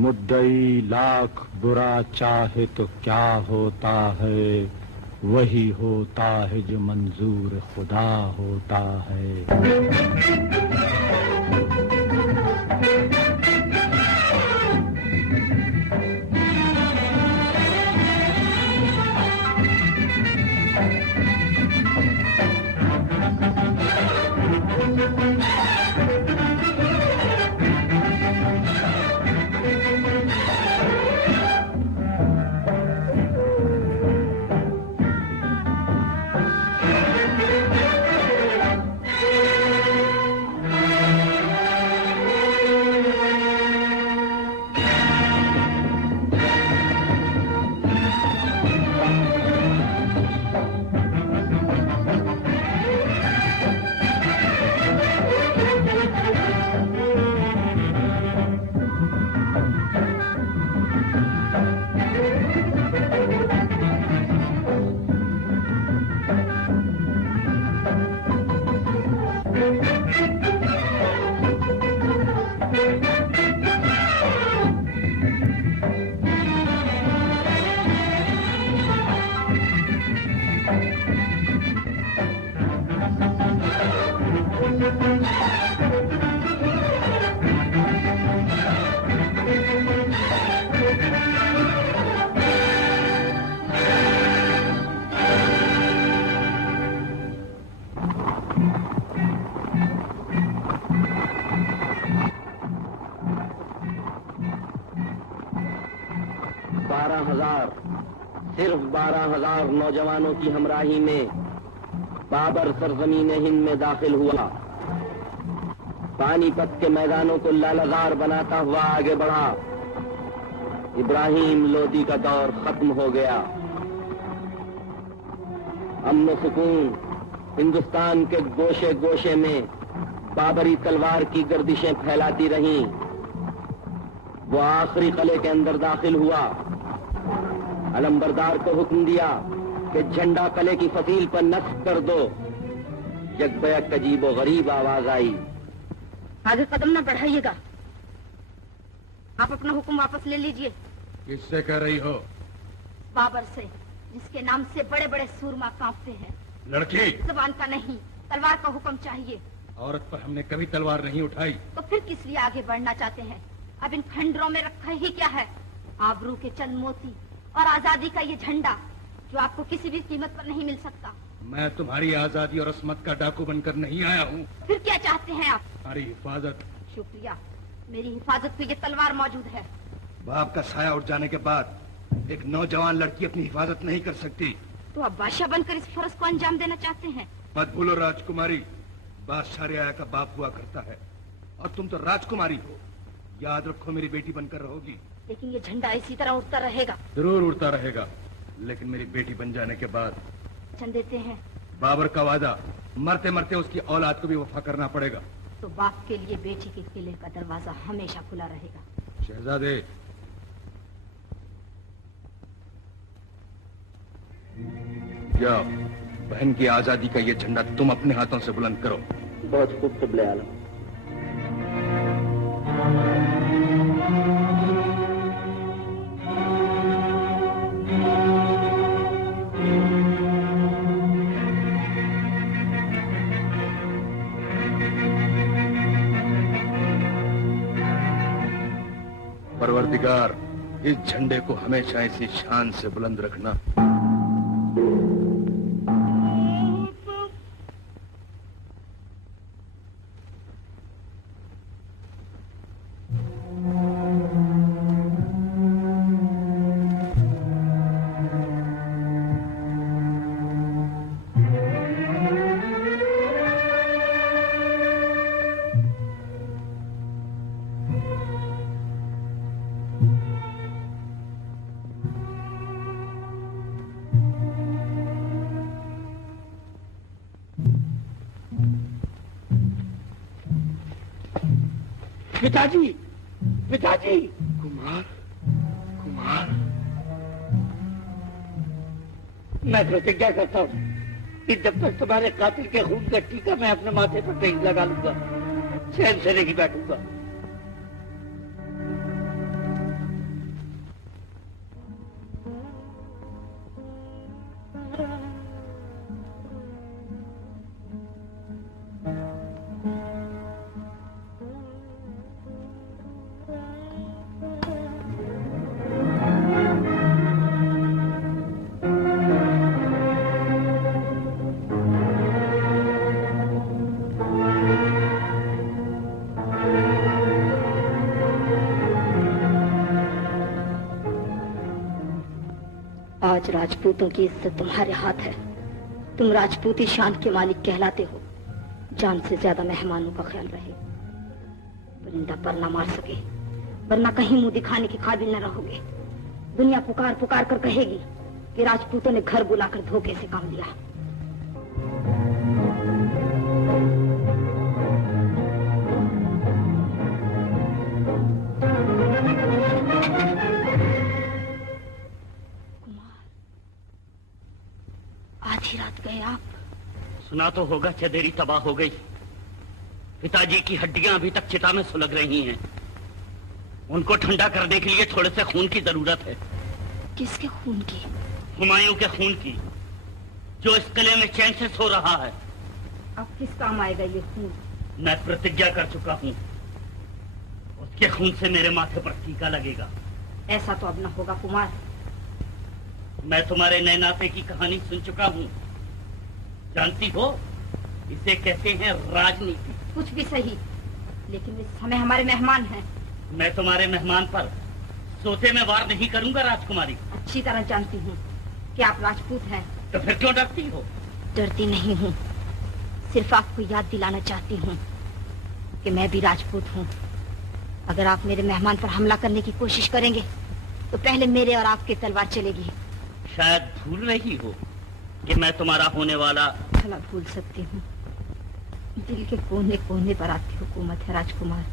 मुद्दई लाख बुरा चाहे तो क्या होता है, वही होता है जो मंजूर खुदा होता है। 12,000 सिर्फ 12,000 नौजवानों की हमराही में बाबर सरजमीन हिंद में दाखिल हुआ। पानीपत के मैदानों को लालाजार बनाता हुआ आगे बढ़ा। इब्राहिम लोदी का दौर खत्म हो गया। अमन सुकून हिंदुस्तान के गोशे गोशे में बाबरी तलवार की गर्दिशें फैलाती रहीं। वो आखिरी किले के अंदर दाखिल हुआ। अलंबरदार को हुक्म दिया कि झंडा किले की फसील पर नस्ब कर दो। यकबयक अजीबो गरीब आवाज आई, आगे कदम न बढ़ाइएगा, आप अपना हुक्म वापस ले लीजिए। किससे कह रही हो? बाबर से, जिसके नाम से बड़े बड़े सूरमा कांपते हैं। लड़की, जुबान का नहीं, तलवार का हुक्म चाहिए। औरत पर हमने कभी तलवार नहीं उठाई। तो फिर किस लिए आगे बढ़ना चाहते हैं? अब इन खंडरों में रखा ही क्या है? आबरू के चंद मोती और आजादी का ये झंडा जो आपको किसी भी कीमत पर नहीं मिल सकता। मैं तुम्हारी आजादी और अस्मत का डाकू बनकर नहीं आया हूँ। फिर क्या चाहते हैं आप? तुम्हारी हिफाजत। शुक्रिया, मेरी हिफाजत पे ये तलवार मौजूद है। बाप का साया उठ जाने के बाद एक नौजवान लड़की अपनी हिफाजत नहीं कर सकती। तो आप बादशाह बनकर इस फर्ज को अंजाम देना चाहते हैं? मत भूलो राजकुमारी, बादशाह रियाया का बाप हुआ करता है और तुम तो राजकुमारी हो। याद रखो, मेरी बेटी बनकर रहोगी। लेकिन ये झंडा इसी तरह उड़ता रहेगा। जरूर उड़ता रहेगा, लेकिन मेरी बेटी बन जाने के बाद वचन देते हैं? बाबर का वादा, मरते मरते उसकी औलाद को भी वफा करना पड़ेगा। तो बाप के लिए बेटी के किले का दरवाजा हमेशा खुला रहेगा। शहजादे, जाओ, बहन की आजादी का ये झंडा तुम अपने हाथों से बुलंद करो। बहुत खूब क़िबले आलम। परवरदिगार, इस झंडे को हमेशा इसी शान से बुलंद रखना। पिताजी, पिताजी! कुमार, कुमार! मैं प्रतिज्ञा करता हूँ कि जब तक तुम्हारे कातिल के खून का टीका मैं अपने माथे पर नहीं लगा लूंगा, चैन से नहीं बैठूंगा। आज राजपूतों की इज्जत तुम्हारे हाथ है। तुम राजपूती शान के मालिक कहलाते हो। जान से ज्यादा मेहमानों का ख्याल रहे। परिंदा पर न मार सके, वरना कहीं मुंह दिखाने के काबिल न रहोगे। दुनिया पुकार पुकार कर कहेगी कि राजपूतों ने घर बुलाकर धोखे से काम लिया। आधी रात गए आप? सुना तो होगा चंदेरी तबाह हो गई। पिताजी की हड्डियां अभी तक चिता में सुलग रही हैं। उनको ठंडा करने के लिए थोड़े से खून की जरूरत है। किसके खून की? हुमायूं के खून की, जो इस किले में चैन से सो रहा है। अब किस काम आएगा ये खून? मैं प्रतिज्ञा कर चुका हूँ, उसके खून से मेरे माथे पर टीका लगेगा। ऐसा तो अब न होगा कुमार। मैं तुम्हारे नए नाते की कहानी सुन चुका हूँ। जानती हो, इसे कहते हैं राजनीति। कुछ भी सही, लेकिन इस समय हमारे मेहमान हैं। मैं तुम्हारे मेहमान पर सोते में वार नहीं करूंगा राजकुमारी। अच्छी तरह जानती हूँ कि आप राजपूत हैं। तो फिर क्यों डरती हो? डरती नहीं हूँ, सिर्फ आपको याद दिलाना चाहती हूँ कि मैं भी राजपूत हूँ। अगर आप मेरे मेहमान पर हमला करने की कोशिश करेंगे तो पहले मेरे और आपकी तलवार चलेगी। शायद भूल रही हो कि मैं तुम्हारा होने वाला। भला भूल सकती हूँ। दिल के कोने कोने पर आपकी हुकूमत है राजकुमार,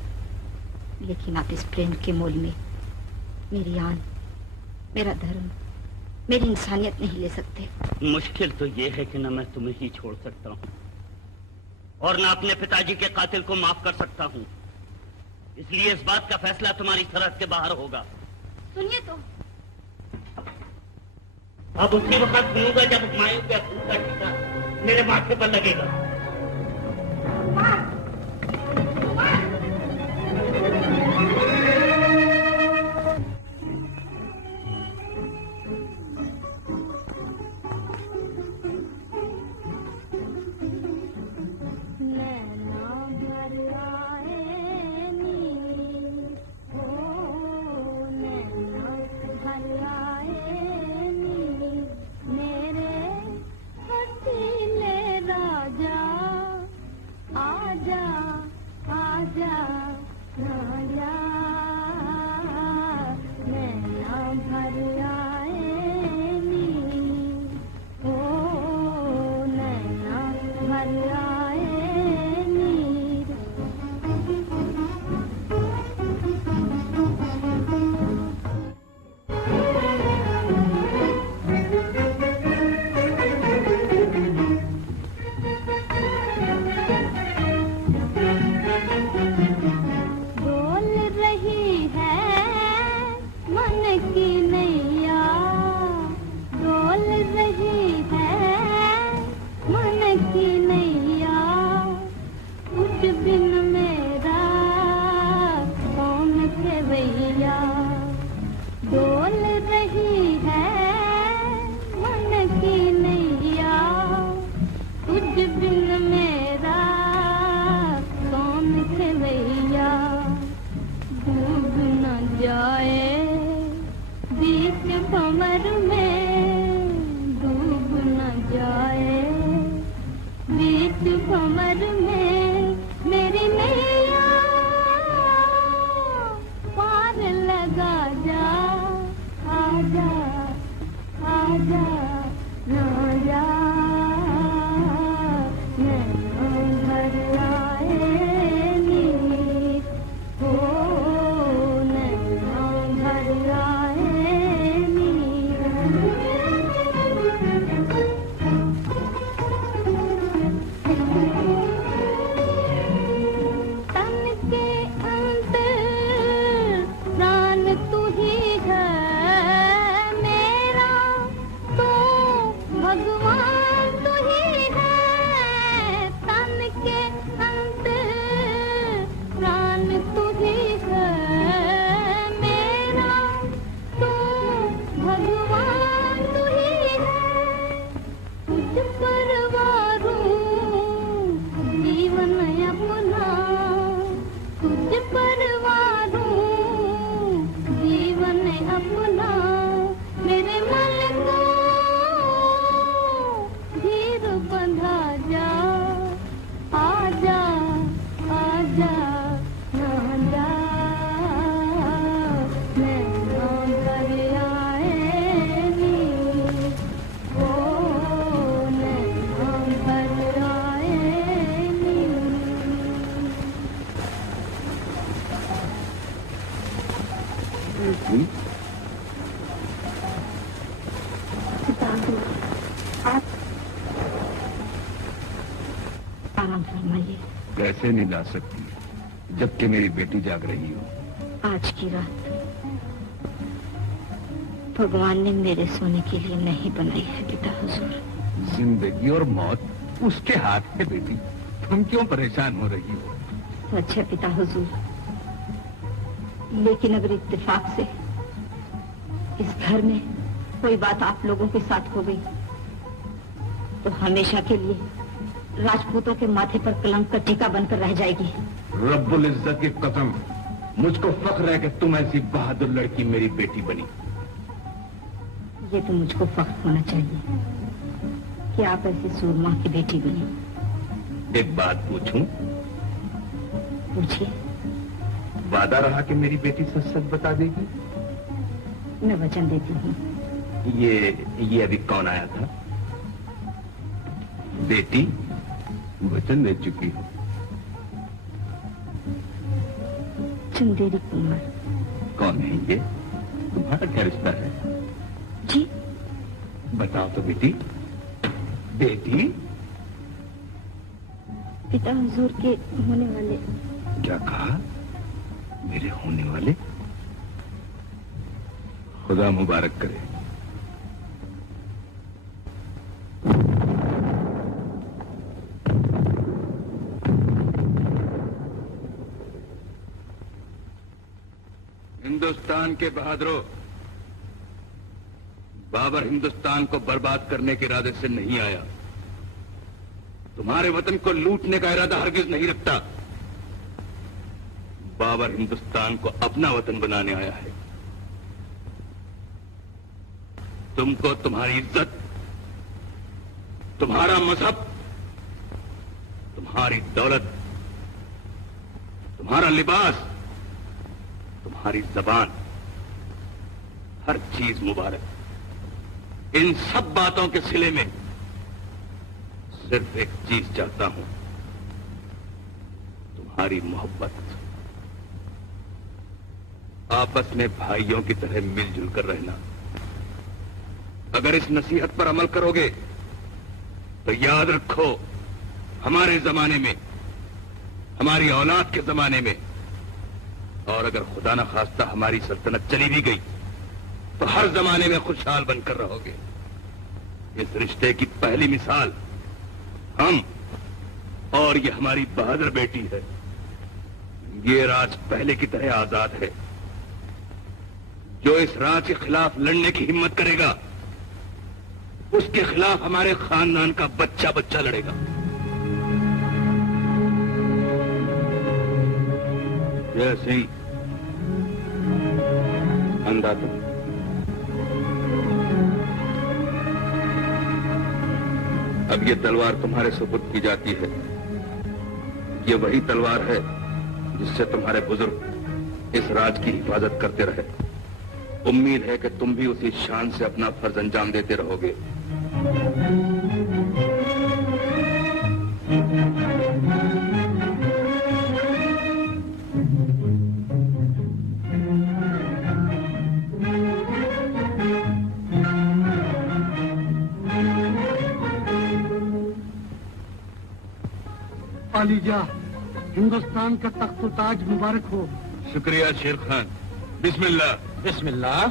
लेकिन आप इस प्रेम के मोल में मेरी आन, मेरा धर्म, मेरी इंसानियत नहीं ले सकते। मुश्किल तो ये है कि न मैं तुम्हें ही छोड़ सकता हूँ और न अपने पिताजी के कातिल को माफ कर सकता हूँ। इसलिए इस बात का फैसला तुम्हारी सरहद के बाहर होगा। सुनिए तो। अब उसी वक्त सुनूंगा जब हुमायूं के खून का टीका मेरे माथे पर लगेगा। तो आप आराम फरमाइए। कैसे नहीं ला सकती जबकि मेरी बेटी जाग रही हो। आज की रात भगवान ने मेरे सोने के लिए नहीं बनाई है पिता हुजूर। जिंदगी और मौत उसके हाथ में बेटी, तुम क्यों परेशान हो रही हो? सच है पिता हुजूर, लेकिन अगर इत्तेफाक से इस घर में कोई बात आप लोगों के साथ हो गई तो हमेशा के लिए राजपूतों के माथे पर कलंक का टीका बनकर रह जाएगी। रब्बुल इज्जत की कसम, मुझको फख्र है कि तुम ऐसी बहादुर लड़की मेरी बेटी बनी। ये तो मुझको फख्र होना चाहिए कि आप ऐसी सूरमा की बेटी बनी। एक बात पूछूं? पूछिए। वादा रहा कि मेरी बेटी सच सच बता देगी? मैं वचन देती हूँ। ये अभी कौन आया था? बेटी, वचन दे चुकी हो। चंदेरी कुमार। कौन है ये? तुम्हारा क्या रिश्ता है? जी बताओ तो बेटी। बेटी, पिता हुजूर के होने वाले। क्या कहा? मेरे होने वाले? खुदा मुबारक करे। हिंदुस्तान के बहादुरों, बाबर हिंदुस्तान को बर्बाद करने के इरादे से नहीं आया। तुम्हारे वतन को लूटने का इरादा हरगिज नहीं रखता। बाबर हिंदुस्तान को अपना वतन बनाने आया है। तुमको तुम्हारी इज्जत, तुम्हारा मजहब, तुम्हारी दौलत, तुम्हारा लिबास, तुम्हारी जबान, हर चीज मुबारक। इन सब बातों के सिले में सिर्फ एक चीज चाहता हूं, तुम्हारी मोहब्बत। आपस में भाइयों की तरह मिलजुल कर रहना। अगर इस नसीहत पर अमल करोगे तो याद रखो, हमारे जमाने में, हमारी औलाद के जमाने में, और अगर खुदा न खास्ता हमारी सल्तनत चली भी गई तो हर जमाने में खुशहाल बनकर रहोगे। इस रिश्ते की पहली मिसाल हम, और ये हमारी बहादुर बेटी है। ये राज पहले की तरह आजाद है। जो इस राज के खिलाफ लड़ने की हिम्मत करेगा, उसके खिलाफ हमारे खानदान का बच्चा बच्चा लड़ेगा। जैसे ही अंधा तो अब ये तलवार तुम्हारे सुपुर्द की जाती है। ये वही तलवार है जिससे तुम्हारे बुजुर्ग इस राज की हिफाजत करते रहे। उम्मीद है कि तुम भी उसी शान से अपना फर्ज अंजाम देते रहोगे। आलीजा, हिंदुस्तान का तख्त ताज मुबारक हो। शुक्रिया शेर खान। बिस्मिल्लाह। बिस्मिल्लाह।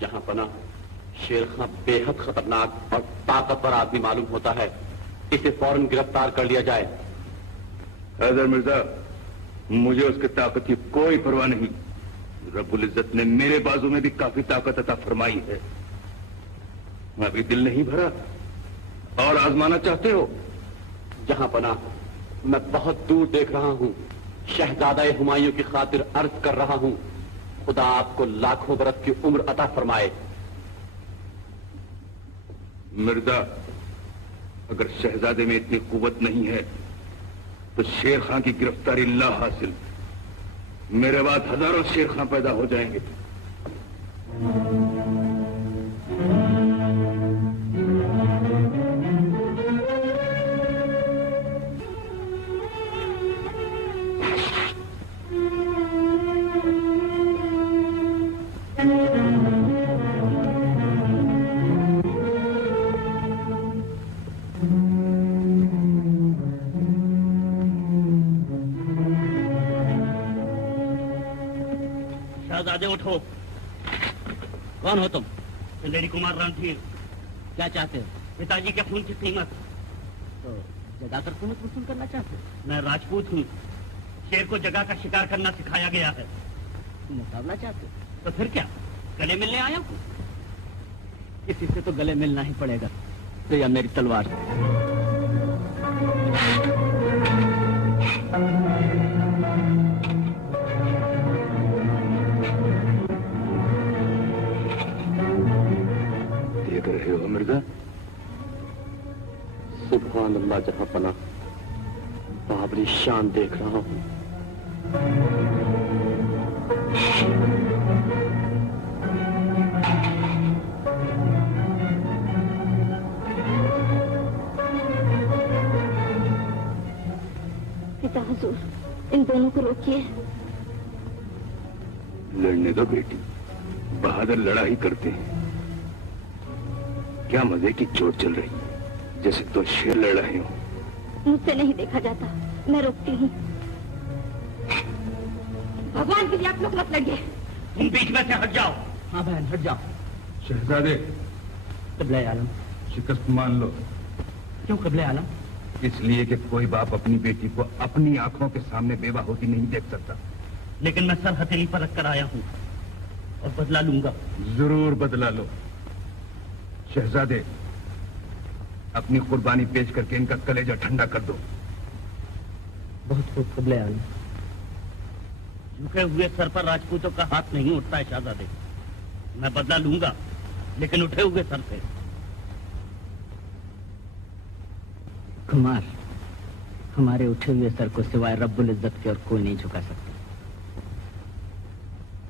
जहां पना शेर खान बेहद खतरनाक और ताकतवर आदमी मालूम होता है, इसे फौरन गिरफ्तार कर लिया जाए। हैदर मिर्जा, मुझे उसकी ताकत की कोई परवाह नहीं। रब्बुल इज्जत ने मेरे बाजू में भी काफी ताकत अता फरमाई है। अभी दिल नहीं भरा और आजमाना चाहते हो? जहां पना मैं बहुत दूर देख रहा हूं। शहजादा हुमायूं की खातिर अर्ज कर रहा हूं, खुदा आपको लाखों बरस की उम्र अता फरमाए। मिर्जा, अगर शहजादे में इतनी कुव्वत नहीं है तो शेर खान की गिरफ्तारी ला हासिल। मेरे बाद हजारों शेर खां पैदा हो जाएंगे। शहजादे उठो। कौन हो तुम? चंदेरी कुमार रणधीर। क्या चाहते हो? पिताजी के खून की कीमत। तो जगाकर कीमत वसूल करना चाहते हो? मैं राजपूत हूँ, शेर को जगा का शिकार करना सिखाया गया है। तुम मुकाबला चाहते हो? तो फिर क्या, गले मिलने आया हूँ? किसी से तो गले मिलना ही पड़ेगा, तो या मेरी तलवार से। देख रहे हो मिर्जा? सुभान अल्लाह जहां पना, बाबरी शान देख रहा हूं। पिता हुजूर, इन दोनों को रोकिए। लड़ने दो बेटी, बहादुर लड़ाई करते हैं। क्या मजे की चोट चल रही है, जैसे तो शेर लड़ रहे हो। मुझसे नहीं देखा जाता, मैं रोकती हूँ। भगवान के लिए आप लोग मत लड़िए। तुम बीच में से हट जाओ। हाँ बहन, हट जाओ। शहजादे, क़िबले आलम। शिकस्त मान लो। क्यों क़िबले आलम? इसलिए कि कोई बाप अपनी बेटी को अपनी आंखों के सामने बेवा होती नहीं देख सकता। लेकिन मैं सर हथेली पर रख कर आया हूँ और बदला लूंगा। जरूर बदला लो। शहजादे, अपनी कुर्बानी पेश करके इनका कलेजा ठंडा कर दो। बहुत खूब क़िबले आलम। झुके हुए सर पर राजपूतों का हाथ नहीं उठता है शहजादे। मैं बदला लूंगा, लेकिन उठे हुए सर से। कुमार, हमारे उठे हुए सर को सिवाय रब्बुल इज्जत के और कोई नहीं झुका सकता।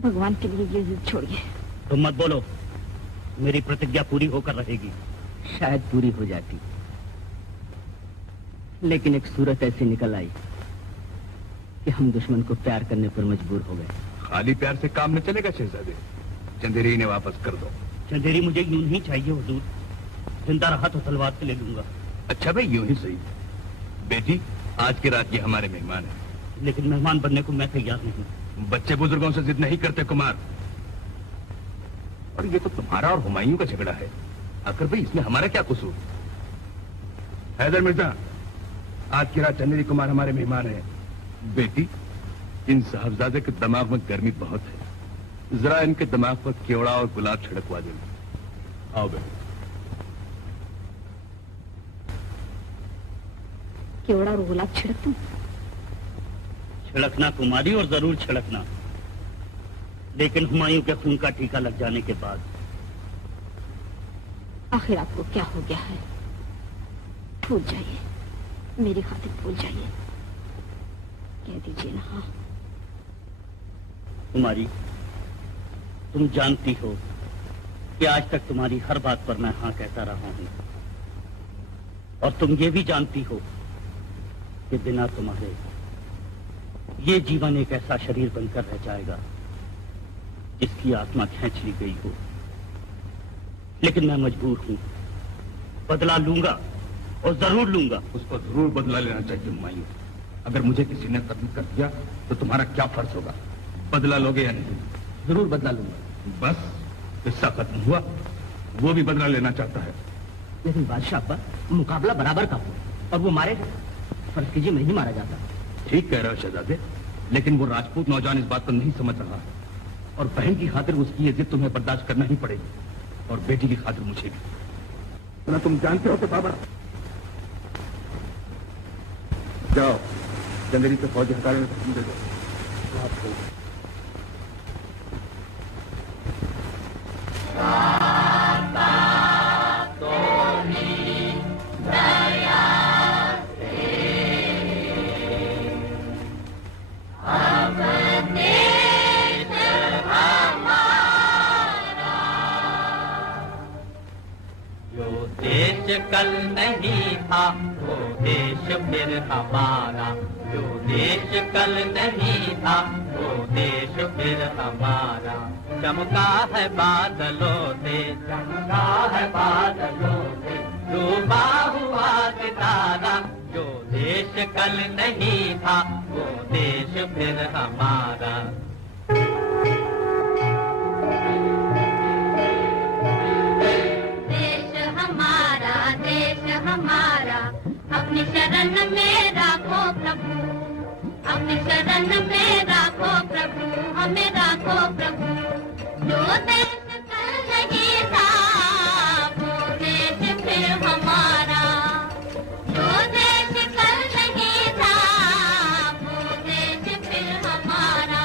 भगवान के लिए ये जिद छोड़िए। तुम मत बोलो, मेरी प्रतिज्ञा पूरी होकर रहेगी। शायद पूरी हो जाती, लेकिन एक सूरत ऐसी निकल आई कि हम दुश्मन को प्यार करने पर मजबूर हो गए। खाली प्यार से काम न चलेगा शहजादे। चंदेरी ने वापस कर दो। चंदेरी मुझे यूं नहीं चाहिए हुजूर। जिंदा रहा तो तलवार से ले लूंगा। अच्छा भाई, यूं ही सही। बेटी, आज की रात ये हमारे मेहमान हैं। लेकिन मेहमान बनने को मैं तैयार नहीं। बच्चे बुजुर्गों से जिद नहीं करते कुमार। और ये तो तुम्हारा और हुमायूं का झगड़ा है। आखिर भाई इसमें हमारा क्या कसूर? हैदर मिर्जा, आज की रात चंदेरी कुमार हमारे मेहमान हैं। बेटी, इन साहबजादे के दिमाग में गर्मी बहुत है, जरा इनके दिमाग पर केवड़ा और गुलाब छिड़कवा देना। आओ बेटी। केवड़ा और गुलाब छिड़क दूं? छिड़कना कुमारी, और जरूर छिड़कना, लेकिन हुमायूं के खून का टीका लग जाने के बाद। आखिर आपको क्या हो गया है? भूल जाइए, मेरी खातिर भूल जाइए। कह दीजिए ना। हाँ कुमारी, तुम जानती हो कि आज तक तुम्हारी हर बात पर मैं हाँ कहता रहा हूं, और तुम ये भी जानती हो कि बिना तुम्हारे ये जीवन एक ऐसा शरीर बनकर रह जाएगा जिसकी आत्मा खींच ली गई हो। लेकिन मैं मजबूर हूं, बदला लूंगा और जरूर लूंगा। उसको जरूर बदला लेना चाहिए हुमायूं। अगर मुझे किसी ने कत्ल कर दिया तो तुम्हारा क्या फर्ज होगा? बदला लोगे या नहीं? जरूर बदला लूंगा। बस किस्सा खत्म हुआ। वो भी बदला लेना चाहता है। लेकिन बादशाह पर मुकाबला बराबर का हो, और वो मारे, फर्ज कीजिए मैं ही मारा जाता। ठीक कह रहे हो शहजादे, लेकिन वो राजपूत नौजवान इस बात को नहीं समझ रहा है, और बहन की खातिर उसकी ये जिद तुम्हें बर्दाश्त करना ही पड़ेगी, और बेटी की खातिर मुझे भी। ना तुम जानते हो कि बाबा। जाओ, चंदेरी से फौज हटाने में हुक्म दे दो। अपने देश कल नहीं था वो देश फिर हमारा, जो देश कल नहीं था वो देश फिर हमारा। चमका है बादलों से, चमका है बादलों से, डूबा हुआ सितारा। जो देश कल नहीं था वो देश फिर हमारा। देश हमारा, अपनी शरण में राखो प्रभु, अपनी शरण में राखो प्रभु, हमें राखो प्रभु। जो देश कल नहीं था वो देश फिर हमारा, जो देश कल नहीं था वो देश फिर हमारा।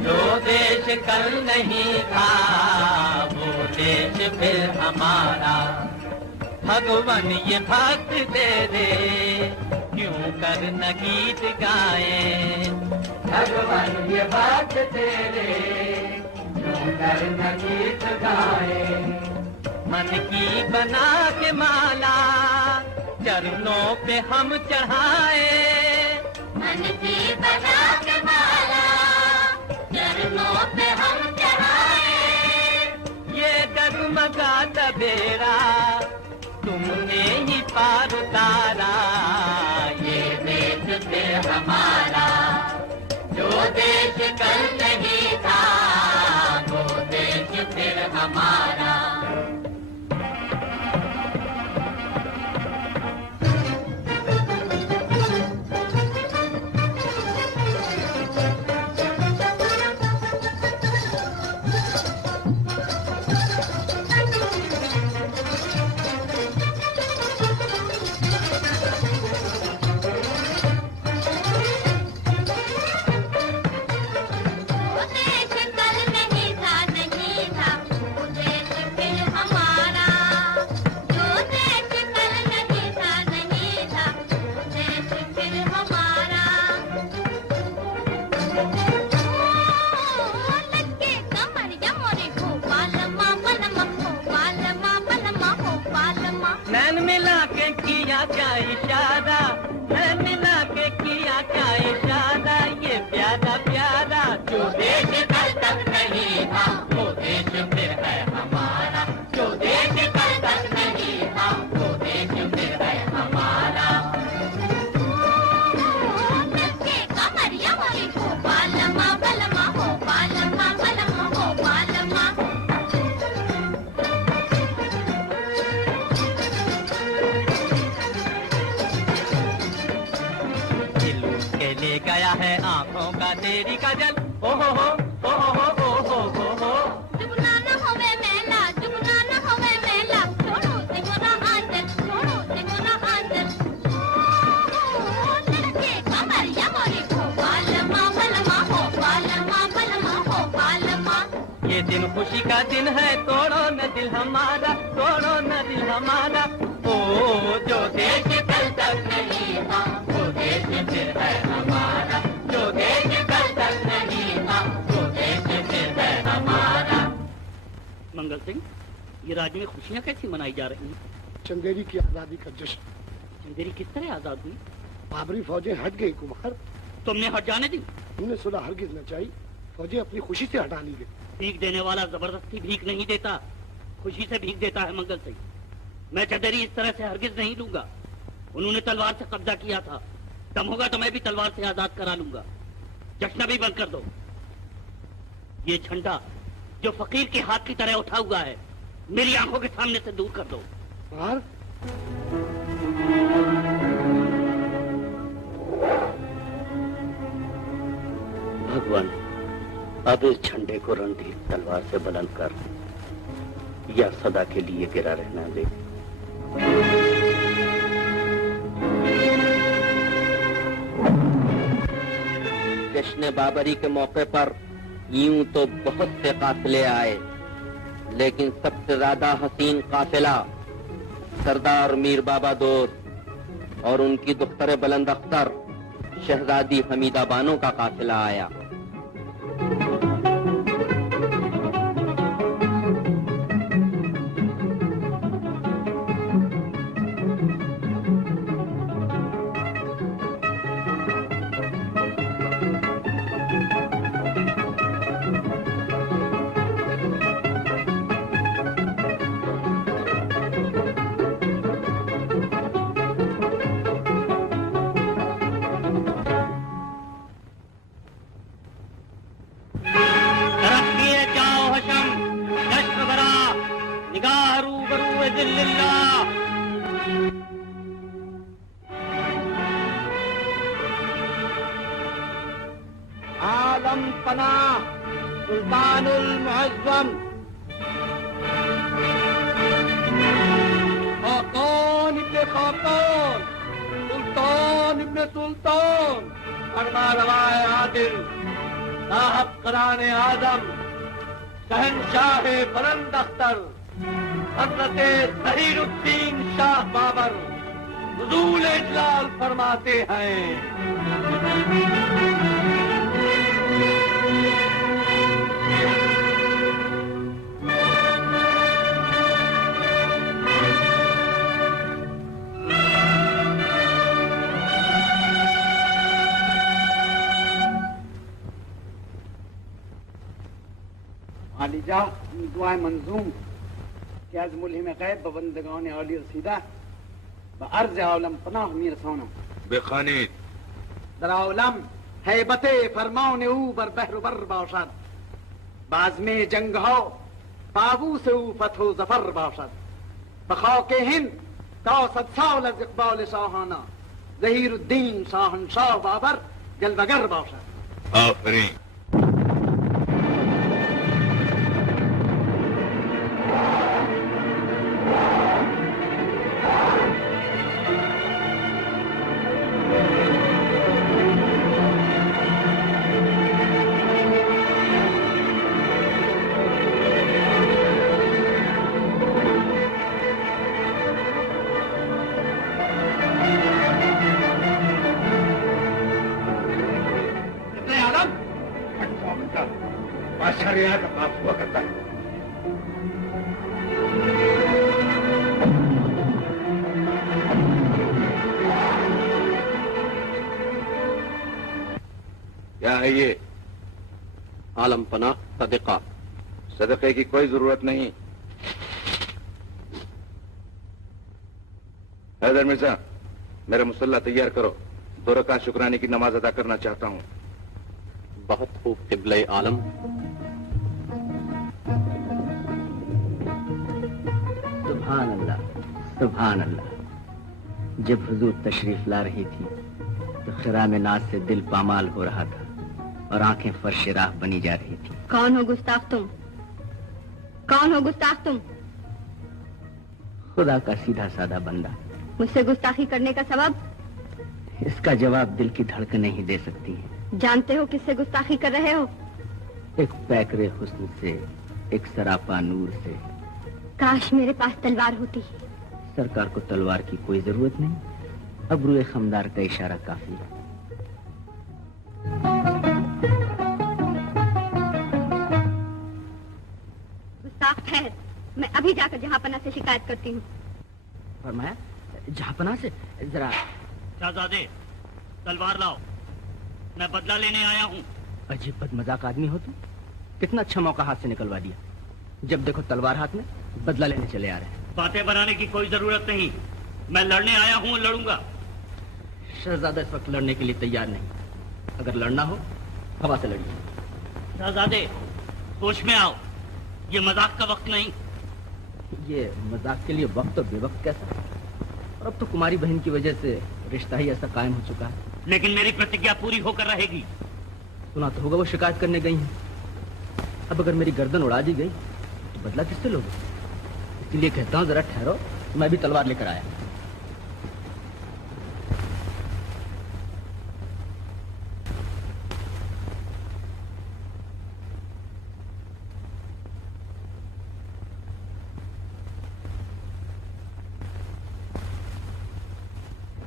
जो देश कल नहीं था वो देश फिर हमारा। भगवान ये भक्त तेरे क्यों कर न गीत गाए, भगवान ये भक्त तेरे क्यों कर न गीत गाए। मन की बना के माला चरणों पे हम चढ़ाए, मन की बना के माला चरणों पे हम चढ़ाए। ये डगमगाता बेड़ा तुमने ही पार उतारा। ये देश फिर हमारा, जो देश कल नहीं था वो देश फिर हमारा। नैन मिला के किया क्या इशारा, नैन मिला के किया क्या इशारा। ये प्यारा प्यारा जो देश कल तक नहीं था वो देश फिर है हमारा, जो देश कल तक नहीं था वो देश फिर है हमारा। कमरिया मोरी हो बालमा बलमा हो बालमा बलमा हो बालमा। ले गया है आंखों का तेरी काजल, ओ हो हो ओ हो हो ओ हो हो। जुगना न होवे मेला, जुगना न होवे मेला, छोड़ो सिंगोरा आंचल, छोड़ो सिंगोरा आंचल। लड़के कमरिया मोरी हो बालमा बलमा हो बालमा बलमा हो बालमा। ये दिन खुशी का दिन है, तोड़ो न दिल हमारा, तोड़ो न दिल हमारा। ओ जो देश कल तक नहीं था वो देश फिर है हमारा, जो देश कल तक नहीं था वो देश फिर है हमारा। मंगल सिंह, ये राज्य में खुशियाँ कैसी मनाई जा रही हैं? चंदेरी की आजादी का जश्न। चंदेरी किस तरह आजाद हुई? बाबरी फौजें हट गई कुमार। तुमने हट जाने दी? हमने सुलह हरगिज न चाहिए, फौजें अपनी खुशी से हटा ली गई। भीख देने वाला जबरदस्ती भीख नहीं देता, खुशी से भीख देता है। मंगल सिंह, मैं चंदेरी इस तरह से हरगिज नहीं लूंगा। उन्होंने तलवार से कब्जा किया था, दम होगा तो मैं भी तलवार से आजाद करा लूंगा। जश्न भी बंद कर दो। ये झंडा जो फकीर के हाथ की तरह उठा हुआ है, मेरी आंखों के सामने से दूर कर दो। भगवान, अब इस झंडे को रणधीर तलवार से बुलंद कर या सदा के लिए गिरा रहना दे। जश्न बाबरी के मौके पर यूं तो बहुत से काफिले आए, लेकिन सबसे ज्यादा हसीन काफिला सरदार मीर बाबा दोस्त और उनकी दुख्तर बुलंद अख्तर शहजादी हमीदा बानो का काफिला आया। बिइज़्निल्लाह। आलम पनाह सुल्तानुल मुअज़्ज़म खाकान इब्न खाकान सुल्तान इब्न सुल्तान फरमारवाए आदिल साहब कराने आदम शहनशाह बुलंद अख्तर हज़रत ज़हीरुद्दीन शाह बाबर हुज़ूर इजलाल फरमाते हैं। आलिजा दुआ मंजूम कि आज मुल्हिम गैब बबंदगान आली रसीदा बअर्ज़ आलम पनाह मीर सोना बेखानीद दर आलम हैबते फरमान ऊ बर बहर बर बाशद बाज में जंग हो बाबू से ऊ फतो जफर बाशद बखाके हिंद ता सद साल अज इकबाल शाहाना ज़हीरुद्दीन शाहनशाह बाबर जलवगर बाशद। आफरीन। क्या है ये? आलम पनाह सदका। सदक़े की कोई जरूरत नहीं। हैदर मिर्जा, मेरा मुसल्ला तैयार करो। 2 रकात शुक्राने की नमाज अदा करना चाहता हूँ। बहुत खूब क़िबले आलम। सुभान अल्लाह, सुभान अल्लाह। जब हुजूर तशरीफ ला रही थी तो खिराम नाज से दिल पामाल हो रहा था और आंखें फर्श राह बनी जा रही थी। कौन हो गुस्ताख तुम? कौन हो गुस्ताख तुम? खुदा का सीधा साधा बंदा। मुझसे गुस्ताखी करने का सबब? इसका जवाब दिल की धड़कनें ही दे सकती हैं। जानते हो किससे गुस्ताखी कर रहे हो? एक पैकरे हुस्न से, एक सरापा नूर से। काश मेरे पास तलवार होती। सरकार को तलवार की कोई जरूरत नहीं, अबरूए खमदार का इशारा काफी है। गुस्ताख ठहर, मैं अभी जाकर जहांपना से शिकायत करती हूँ। फरमाया जहांपना से? जरा शहजादे तलवार लाओ, मैं बदला लेने आया हूँ। अजीब बदमजाक आदमी हो तुम। कितना अच्छा मौका हाथ से निकलवा दिया। जब देखो तलवार हाथ में, बदला लेने चले आ रहे हैं। बातें बनाने की कोई जरूरत नहीं, मैं लड़ने आया हूँ, लड़ूंगा। शहजादा इस वक्त लड़ने के लिए तैयार नहीं। अगर लड़ना हो हवा से लड़िए। शहजादे होश में आओ, ये मजाक का वक्त नहीं। ये मजाक के लिए वक्त और बेवक्त कैसा? और अब तो कुमारी बहन की वजह से रिश्ता ही ऐसा कायम हो चुका है। लेकिन मेरी प्रतिज्ञा पूरी होकर रहेगी। सुना तो होगा वो शिकायत करने गई हैं। अब अगर मेरी गर्दन उड़ा दी गई तो बदला किससे लोगे? इसलिए कहता हूँ जरा ठहरो, मैं भी तलवार लेकर आया।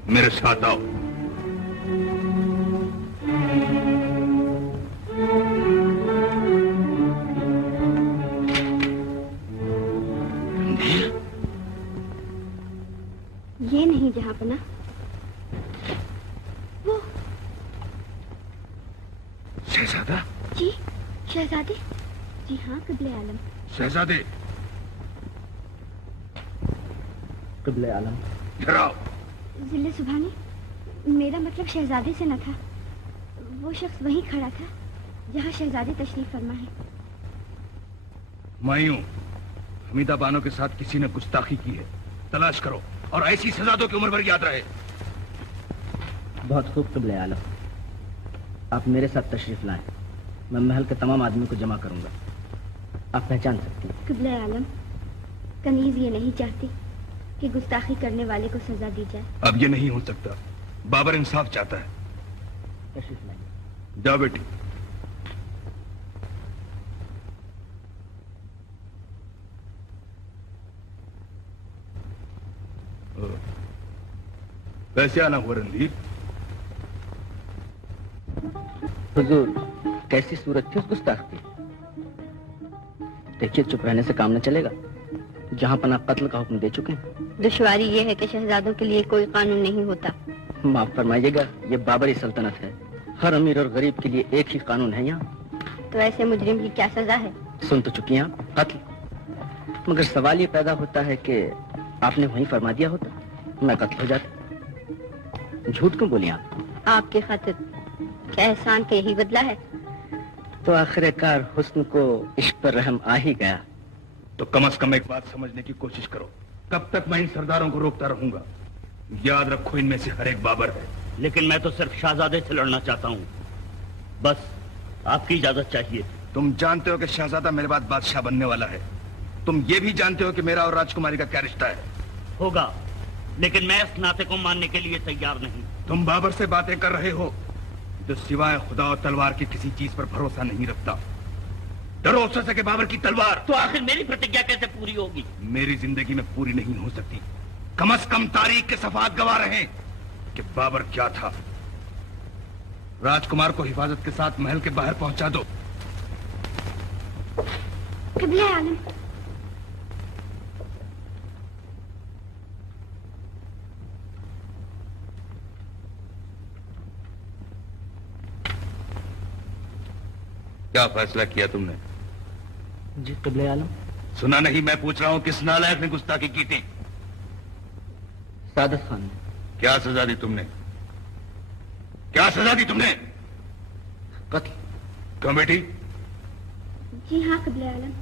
मेरे साथ आओ। ये नहीं जहांपना, वो शहजादा। जी शहजादे। जी हाँ क़िबले आलम। शहजादे क़िबले आलम। इधर आओ। जिले सुभानी, मेरा मतलब शहजादे से न था। वो शख्स वहीं खड़ा था जहाँ शहजादे तशरीफ फरमा है। मैं हूं हमीदा बानो के साथ किसी ने गुस्ताखी की है, तलाश करो और ऐसी सजा दो कि उम्र भर याद रहे। बहुत खूब क़िबले आलम, आप मेरे साथ तशरीफ लाएं। मैं महल के तमाम आदमियों को जमा करूंगा। आप पहचान सकती हैं। क़िबले आलम, कनीज ये नहीं चाहती कि गुस्ताखी करने वाले को सजा दी जाए। अब ये नहीं हो सकता। बाबर इंसाफ चाहता है। तशरीफ लाइए। जाओ बेटी। वैसे आना हुआ रणधीर। हुजूर, कैसी सूरत थी उस गुस्ताख की। देखिए, चुप रहने से काम न चलेगा। जहां पना कत्ल का हुक्म दे चुके हैं। दुश्वारी ये है कि शहजादों के लिए कोई कानून नहीं होता। माफ फरमाइएगा, ये बाबरी सल्तनत है। हर अमीर और गरीब के लिए एक ही कानून है यहाँ। तो ऐसे मुजरिम की क्या सजा है? सुन तो चुकी हैं आप, कत्ल। मगर सवाल ये पैदा होता है कि आपने वहीं फरमा दिया होता, मैं कत्ल हो जाता। झूठ क्यों बोली आप? आपके खातिर क्या एहसान का यही बदला है? तो आखिरकार हुस्न को इश्क पर रहम आ ही गया। तो कम से कम एक बात समझने की कोशिश करो। कब तक मैं इन सरदारों को रोकता रहूंगा? याद रखो, इनमें से हर एक बाबर है। लेकिन मैं तो सिर्फ शहजादे से लड़ना चाहता हूँ। बस आपकी इजाजत चाहिए। तुम जानते हो कि शहजादा मेरे बाद बादशाह बनने वाला है। तुम ये भी जानते हो कि मेरा और राजकुमारी का क्या रिश्ता है। होगा, लेकिन मैं इस नाते को मानने के लिए तैयार नहीं। तुम बाबर से बातें कर रहे हो जो सिवाय खुदा और तलवार की किसी चीज पर भरोसा नहीं रखता। डरो उससे सके बाबर की तलवार। तो आखिर मेरी प्रतिज्ञा कैसे पूरी होगी? मेरी जिंदगी में पूरी नहीं हो सकती। कम से कम तारीख के सफात गवाह रहे कि बाबर क्या था। राजकुमार को हिफाजत के साथ महल के बाहर पहुंचा दो। क़िबले आलम, क्या फैसला किया तुमने? जी क़िबले आलम। सुना नहीं? मैं पूछ रहा हूँ, किस नालायक ने गुस्ताखी की थी? सादत खान ने। क्या सजा दी तुमने? क्या सजा दी तुमने? कत्ल। क्यों बेटी? जी हाँ क़िबले आलम।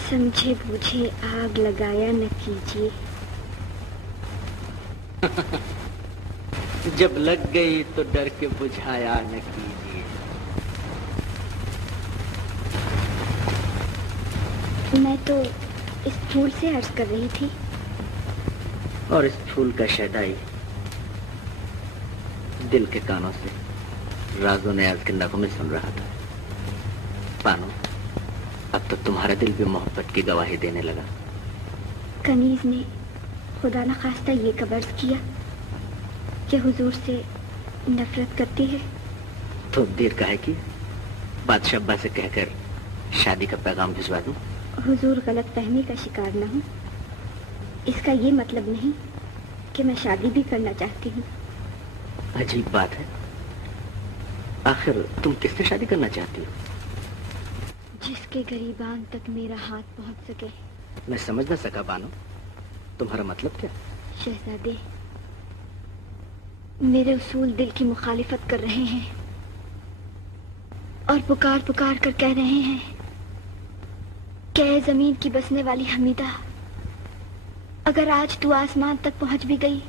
समझे बूझे आग लगाया न कीजिए। जब लग गई तो डर के बुझाया न कीजिए। मैं तो इस फूल से अर्ज कर रही थी। और इस फूल का शहदाई दिल के कानों से राजों ने आज के नगमे सुन रहा था। पानो, अब तो तुम्हारा दिल भी मोहब्बत की गवाही देने लगा। कनीज ने खुदा न खास्ता ये कबर्ज किया कि हुजूर से नफरत करती है। तो देर काहे की? बादशाह अब्बा से कहकर शादी का पैगाम भिजवा दूं। हुजूर गलत फहमी का शिकार न हो। इसका ये मतलब नहीं कि मैं शादी भी करना चाहती हूँ। अजीब बात है। आखिर तुम किससे शादी करना चाहती हो? जिसके गरीबान तक मेरा हाथ पहुँच सके। मैं समझ न सका बानो, तुम्हारा मतलब क्या? शहजादे, मेरे उसूल दिल की मुखालिफत कर रहे हैं और पुकार पुकार कर कह रहे हैं कि ऐ जमीन की बसने वाली हमीदा, अगर आज तू आसमान तक पहुंच भी गई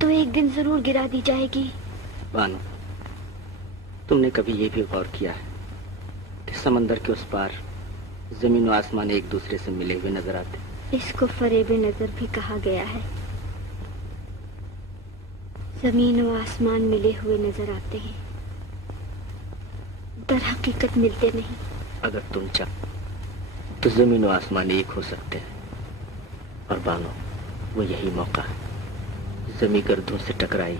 तो एक दिन जरूर गिरा दी जाएगी। बानो, तुमने कभी ये भी गौर किया है कि समंदर के उस पार जमीन और आसमान एक दूसरे से मिले हुए नजर आते? इसको फरेबे नजर भी कहा गया है। जमीन और आसमान मिले हुए नजर आते हैं, दर हकीकत मिलते नहीं। अगर तुम चाहो तो जमीन और आसमान एक हो सकते हैं। और बानो, वो यही मौका है। जमी गर्दों से टकराई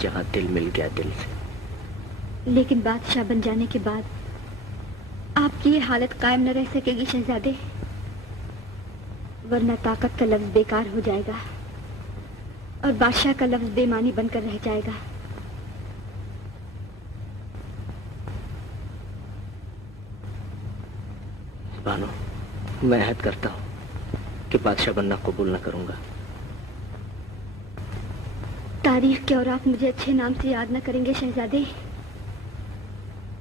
जहां दिल मिल गया दिल से। लेकिन बादशाह बन जाने के बाद आपकी ये हालत कायम न रह सकेगी शहजादे, वरना ताकत का लफ्ज बेकार हो जाएगा और बादशाह का लफ्ज बेमानी बनकर रह जाएगा। बानो, मैं अहद करता हूं कि बादशाह बनना कबूल न करूंगा। तारीख के और आप मुझे अच्छे नाम से याद न करेंगे शहजादे।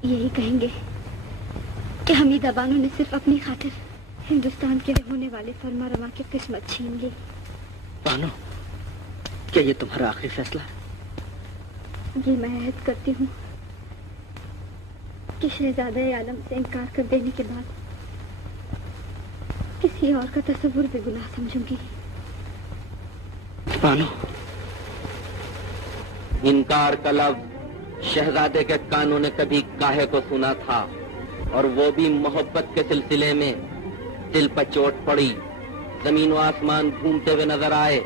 यही कहेंगे कि हमीदा बानो ने सिर्फ अपनी खातिर हिंदुस्तान के होने वाले फरमा रवा की किस्मत छीन ली। बानो, क्या ये तुम्हारा आखिरी फैसला है? ये मैं अहद करती हूँ कि शहजादे आलम से इनकार कर देने के बाद किसी और का तस्वुर भी गुनाह समझूंगी। बानो, इनकार का लफ्ज शहजादे के कानों ने कभी काहे को सुना था, और वो भी मोहब्बत के सिलसिले में। दिल पर चोट पड़ी, जमीन व आसमान घूमते हुए नजर आए,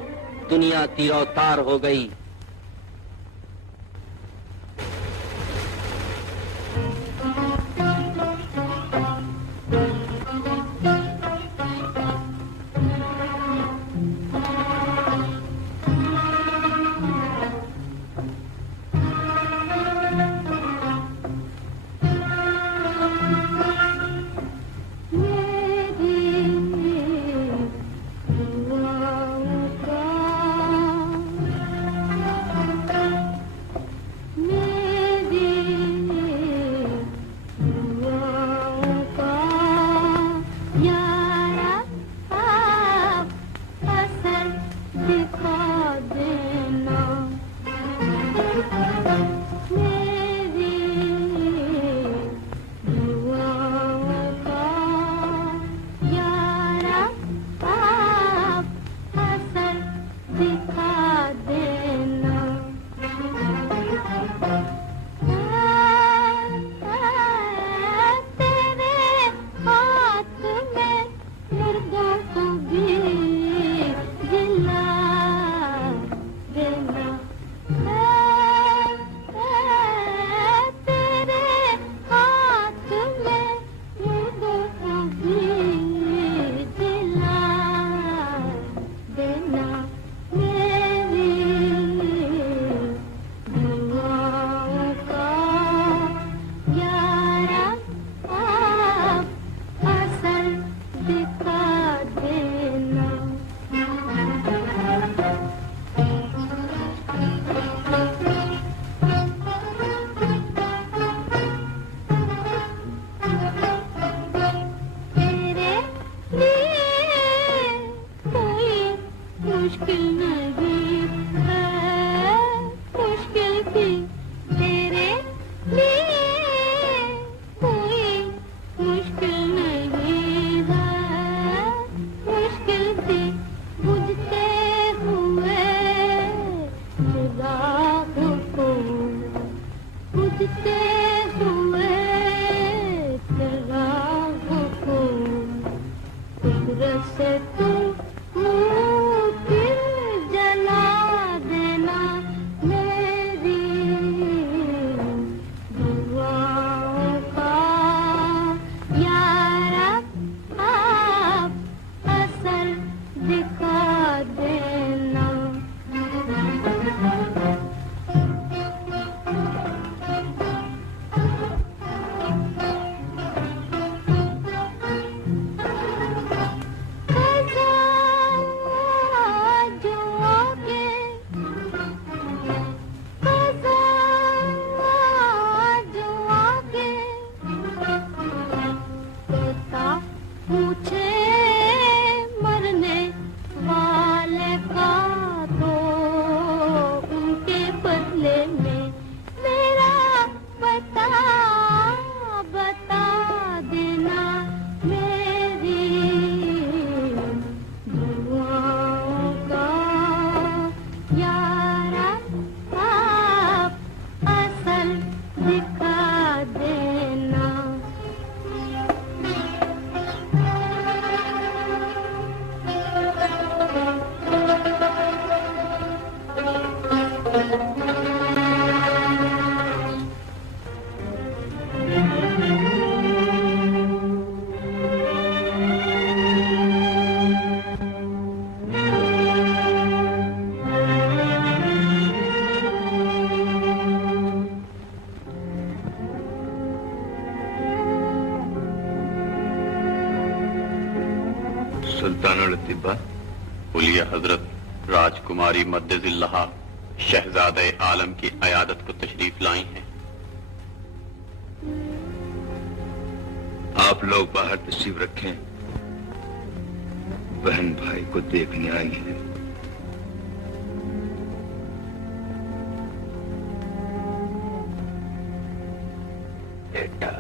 दुनिया तीरों तार हो गई। मुश्किल नहीं है, मुश्किल भी तेरे लिए कोई मुश्किल नहीं है, मुश्किल भी बुझते हुए चिराग को, बुझते हुए चिराग को कुदरत से तू फिर जला देना मेरी दुआओं का यार आप असर दिखा देना। पूछे मरने वाले का तो उनके बदले में मेरा पता बता देना मेरी दुआओं का यार आप असल दिखा देना। सुल्तानुल अतिबा उलिया हजरत राजकुमारी मद्दजिल्लहा शहजादे आलम की अयादत को तशरीफ लाई हैं। आप लोग बाहर तशरीफ रखें, बहन भाई को देखने आई है। बेटा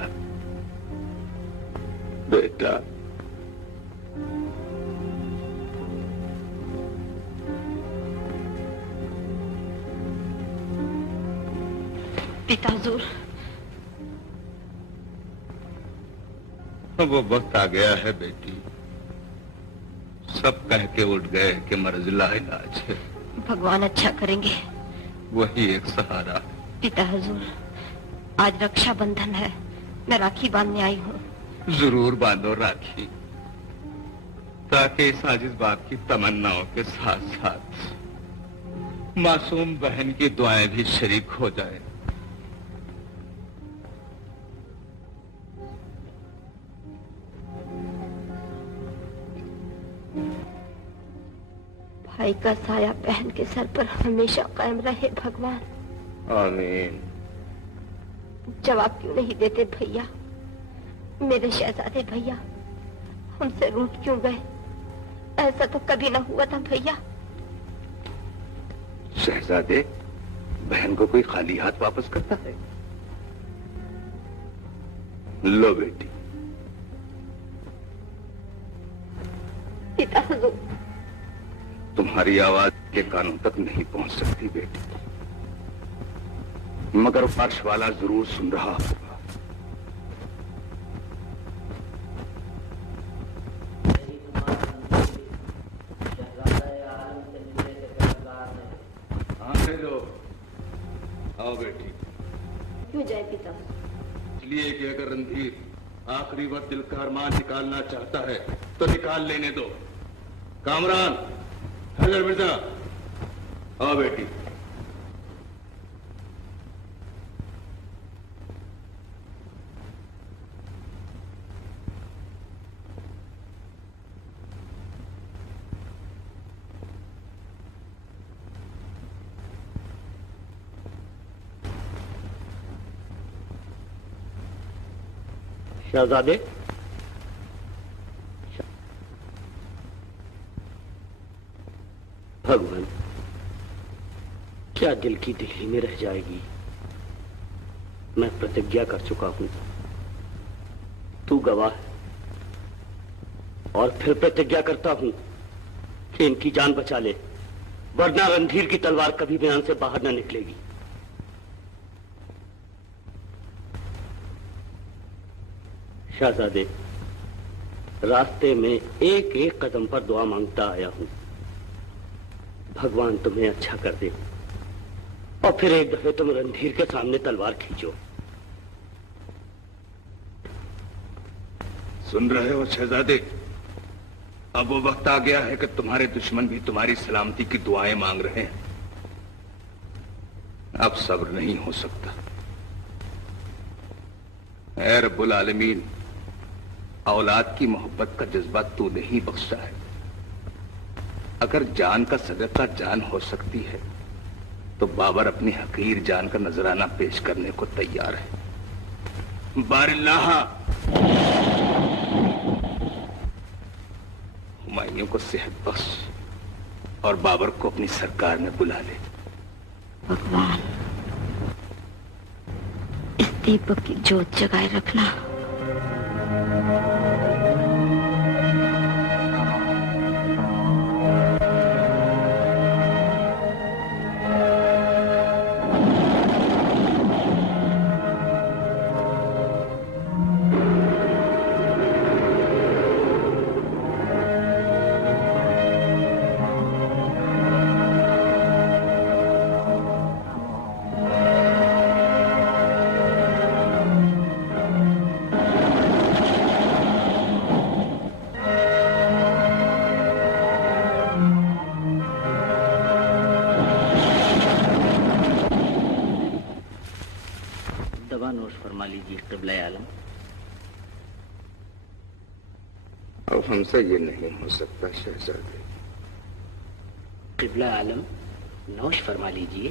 बेटा पिता हुजूर, वो वक्त आ गया है बेटी, सब कह के उठ गए कि मर्ज लाइलाज है। भगवान अच्छा करेंगे। वही एक सहारा है। पिता हुजूर, आज रक्षाबंधन है, मैं राखी बांधने आई हूँ। जरूर बांधो राखी, ताकि इस आजिज बाप की तमन्नाओं के साथ साथ मासूम बहन की दुआएं भी शरीक हो जाए। भाई का साया बहन के सर पर हमेशा कायम रहे भगवान। आमीन। जवाब क्यों नहीं देते भैया? मेरे शहजादे भैया हमसे रूठ क्यों गए? ऐसा तो कभी ना हुआ था भैया। शहजादे बहन को कोई खाली हाथ वापस करता है? लो बेटी। पिता हुजूर, तुम्हारी आवाज के कानों तक नहीं पहुंच सकती बेटी, मगर फर्श वाला जरूर सुन रहा होगा। आओ बेटी। क्यों जाए पिता? इसलिए कि अगर रणधीर आखिरी वक्त दिल का अरमान निकालना चाहता है तो निकाल लेने दो। कामरान, हैदर मिर्जा, आओ बेटी। शहजादे, भगवान, क्या दिल की दिल ही में रह जाएगी? मैं प्रतिज्ञा कर चुका हूं, तू गवाह है। और फिर प्रतिज्ञा करता हूं कि इनकी जान बचा ले, वरना रणधीर की तलवार कभी बयान से बाहर न निकलेगी। शहजादे, रास्ते में एक एक कदम पर दुआ मांगता आया हूं, भगवान तुम्हें अच्छा कर दे और फिर एक दफे तुम रणधीर के सामने तलवार खींचो। सुन रहे हो शहजादे, अब वो वक्त आ गया है कि तुम्हारे दुश्मन भी तुम्हारी सलामती की दुआएं मांग रहे हैं। अब सब्र नहीं हो सकता। ऐ रब्बुल आलमीन, औलाद की मोहब्बत का जज्बा तूने ही बख्शा है। अगर जान का सदका जान हो सकती है तो बाबर अपनी हकीर जान का नजराना पेश करने को तैयार है। बारिल्लाह, हुमायूं को सेहत बख्श और बाबर को अपनी सरकार में बुला ले। भगवान, इस दीपक की जोत जगाए रखना। अब हमसे ये नहीं हो सकता शहजादे। क़िबला आलम, नौश फरमा लीजिए।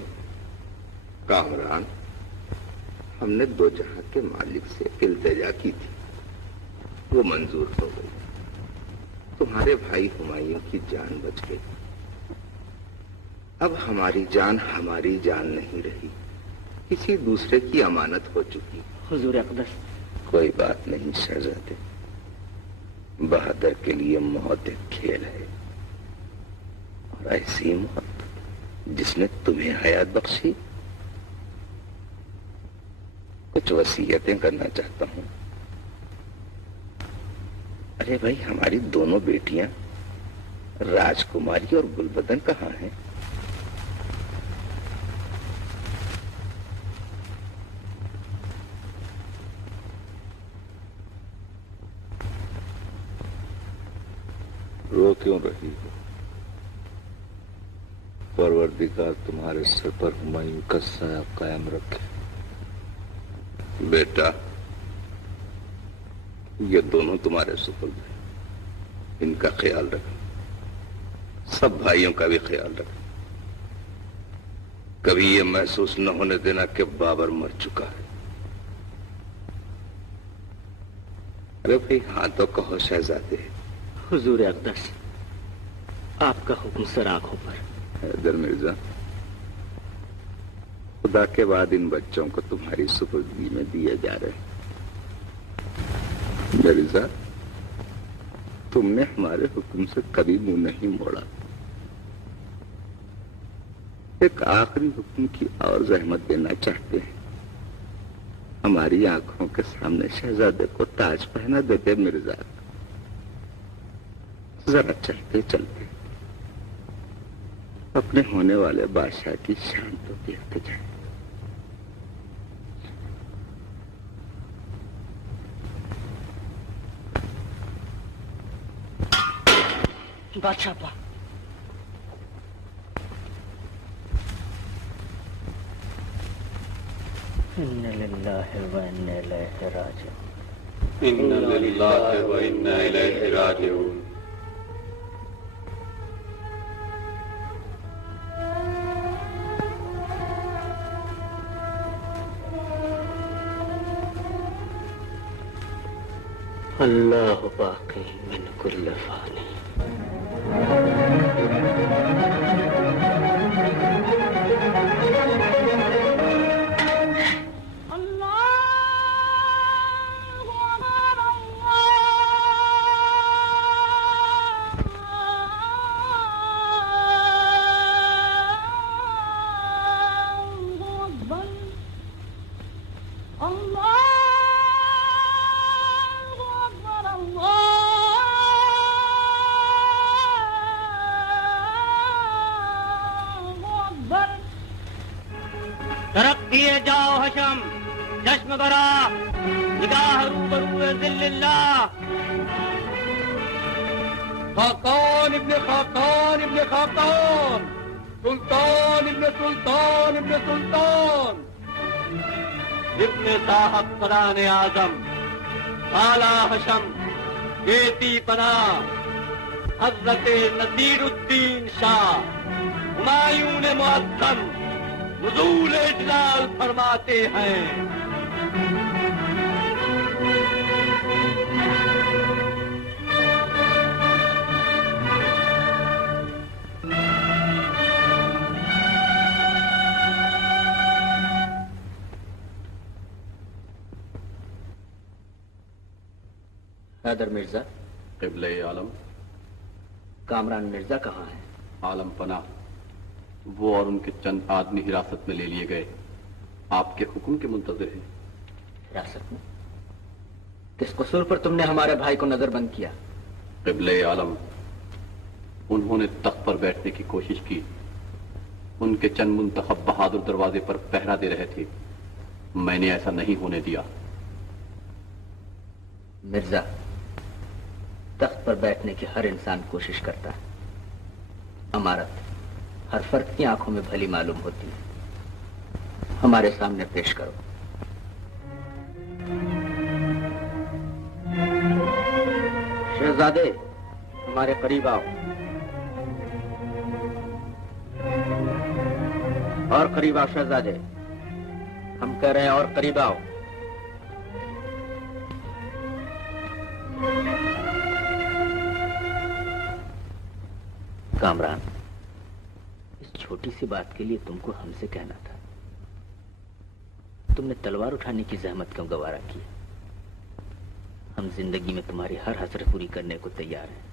कामरान, हमने दो जहां के मालिक से इल्तिजा की थी, वो मंजूर हो गई। तुम्हारे भाई हुमायूं की जान बच गई। अब हमारी जान नहीं रही, किसी दूसरे की अमानत हो चुकी। हुजूर अक़दस, कोई बात नहीं शहजादे, बहादुर के लिए मौत एक खेल है, और ऐसी मौत जिसने तुम्हें हयात बख्शी। कुछ वसीयतें करना चाहता हूं। अरे भाई, हमारी दोनों बेटियां राजकुमारी और गुलबदन कहाँ हैं? रो क्यों रही हो? परवरदिगार तुम्हारे सिर पर हुमायूं का साया कायम रखे। बेटा, ये दोनों तुम्हारे सुपुर्द हैं, इनका ख्याल रखना, सब भाइयों का भी ख्याल रखना। कभी ये महसूस न होने देना कि बाबर मर चुका है। अरे भाई, हाँ तो कहो शहजादे। हुजूर अक़दस, आपका हुक्म सर आंखों पर। हैदर मिर्जा, खुदा के बाद इन बच्चों को तुम्हारी सुपुर्दगी में दिए जा रहे हैं। मिर्जा, तुमने हमारे हुक्म से कभी मुंह नहीं मोड़ा। एक आखिरी हुक्म की और जहमत देना चाहते हैं। हमारी आंखों के सामने शहजादे को ताज पहना देते मिर्जा। जरा चलते चलते अपने होने वाले बादशाह की शान तो देखते जाए। बादशाह पा, इन्ना लिल्लाहि व इन्ना इलैहि राजिऊन। इन्ना लिल्लाहि व इन्ना इलैहि राजिऊन। अल्लाह बाक़ी मिन कुल्ल फ़ानी। तरक किए जाओ हशम, चश्म बरा, निगाह रूबरू जिल्लिल्लाह। खाकान इब्ने खाकान इब्ने खाकान, सुल्तान इब्ने सुल्तान इब्ने सुल्तान, इब्ने साहब फरान आजम, आला हशम, गेती पना, हजरत नसीरुद्दीन शाह, हुमायूं ने मुअज्जम हुजूर इजलाल फरमाते हैं। हैदर मिर्जा। क़िबले आलम। कामरान मिर्जा कहाँ है? आलम पना, वो और उनके चंद आदमी हिरासत में ले लिए गए, आपके हुक्म के मुंतज़िर हैं। हिरासत में? किस कसूर पर तुमने हमारे भाई को नजरबंद किया? क़िबले आलम, उन्होंने तख्त पर बैठने की कोशिश की। उनके चंद मुंतखब बहादुर दरवाजे पर पहरा दे रहे थे, मैंने ऐसा नहीं होने दिया। मिर्जा, तख्त पर बैठने की हर इंसान कोशिश करता है। अमारत हर फर्द की आंखों में भली मालूम होती है। हमारे सामने पेश करो। शहजादे, हमारे करीब आओ। और करीब आओ शहजादे, हम कह रहे हैं और करीब आओ। कामरान, इस छोटी सी बात के लिए तुमको हमसे कहना था। तुमने तलवार उठाने की जहमत क्यों गवारा की? हम जिंदगी में तुम्हारी हर हसरत पूरी करने को तैयार हैं।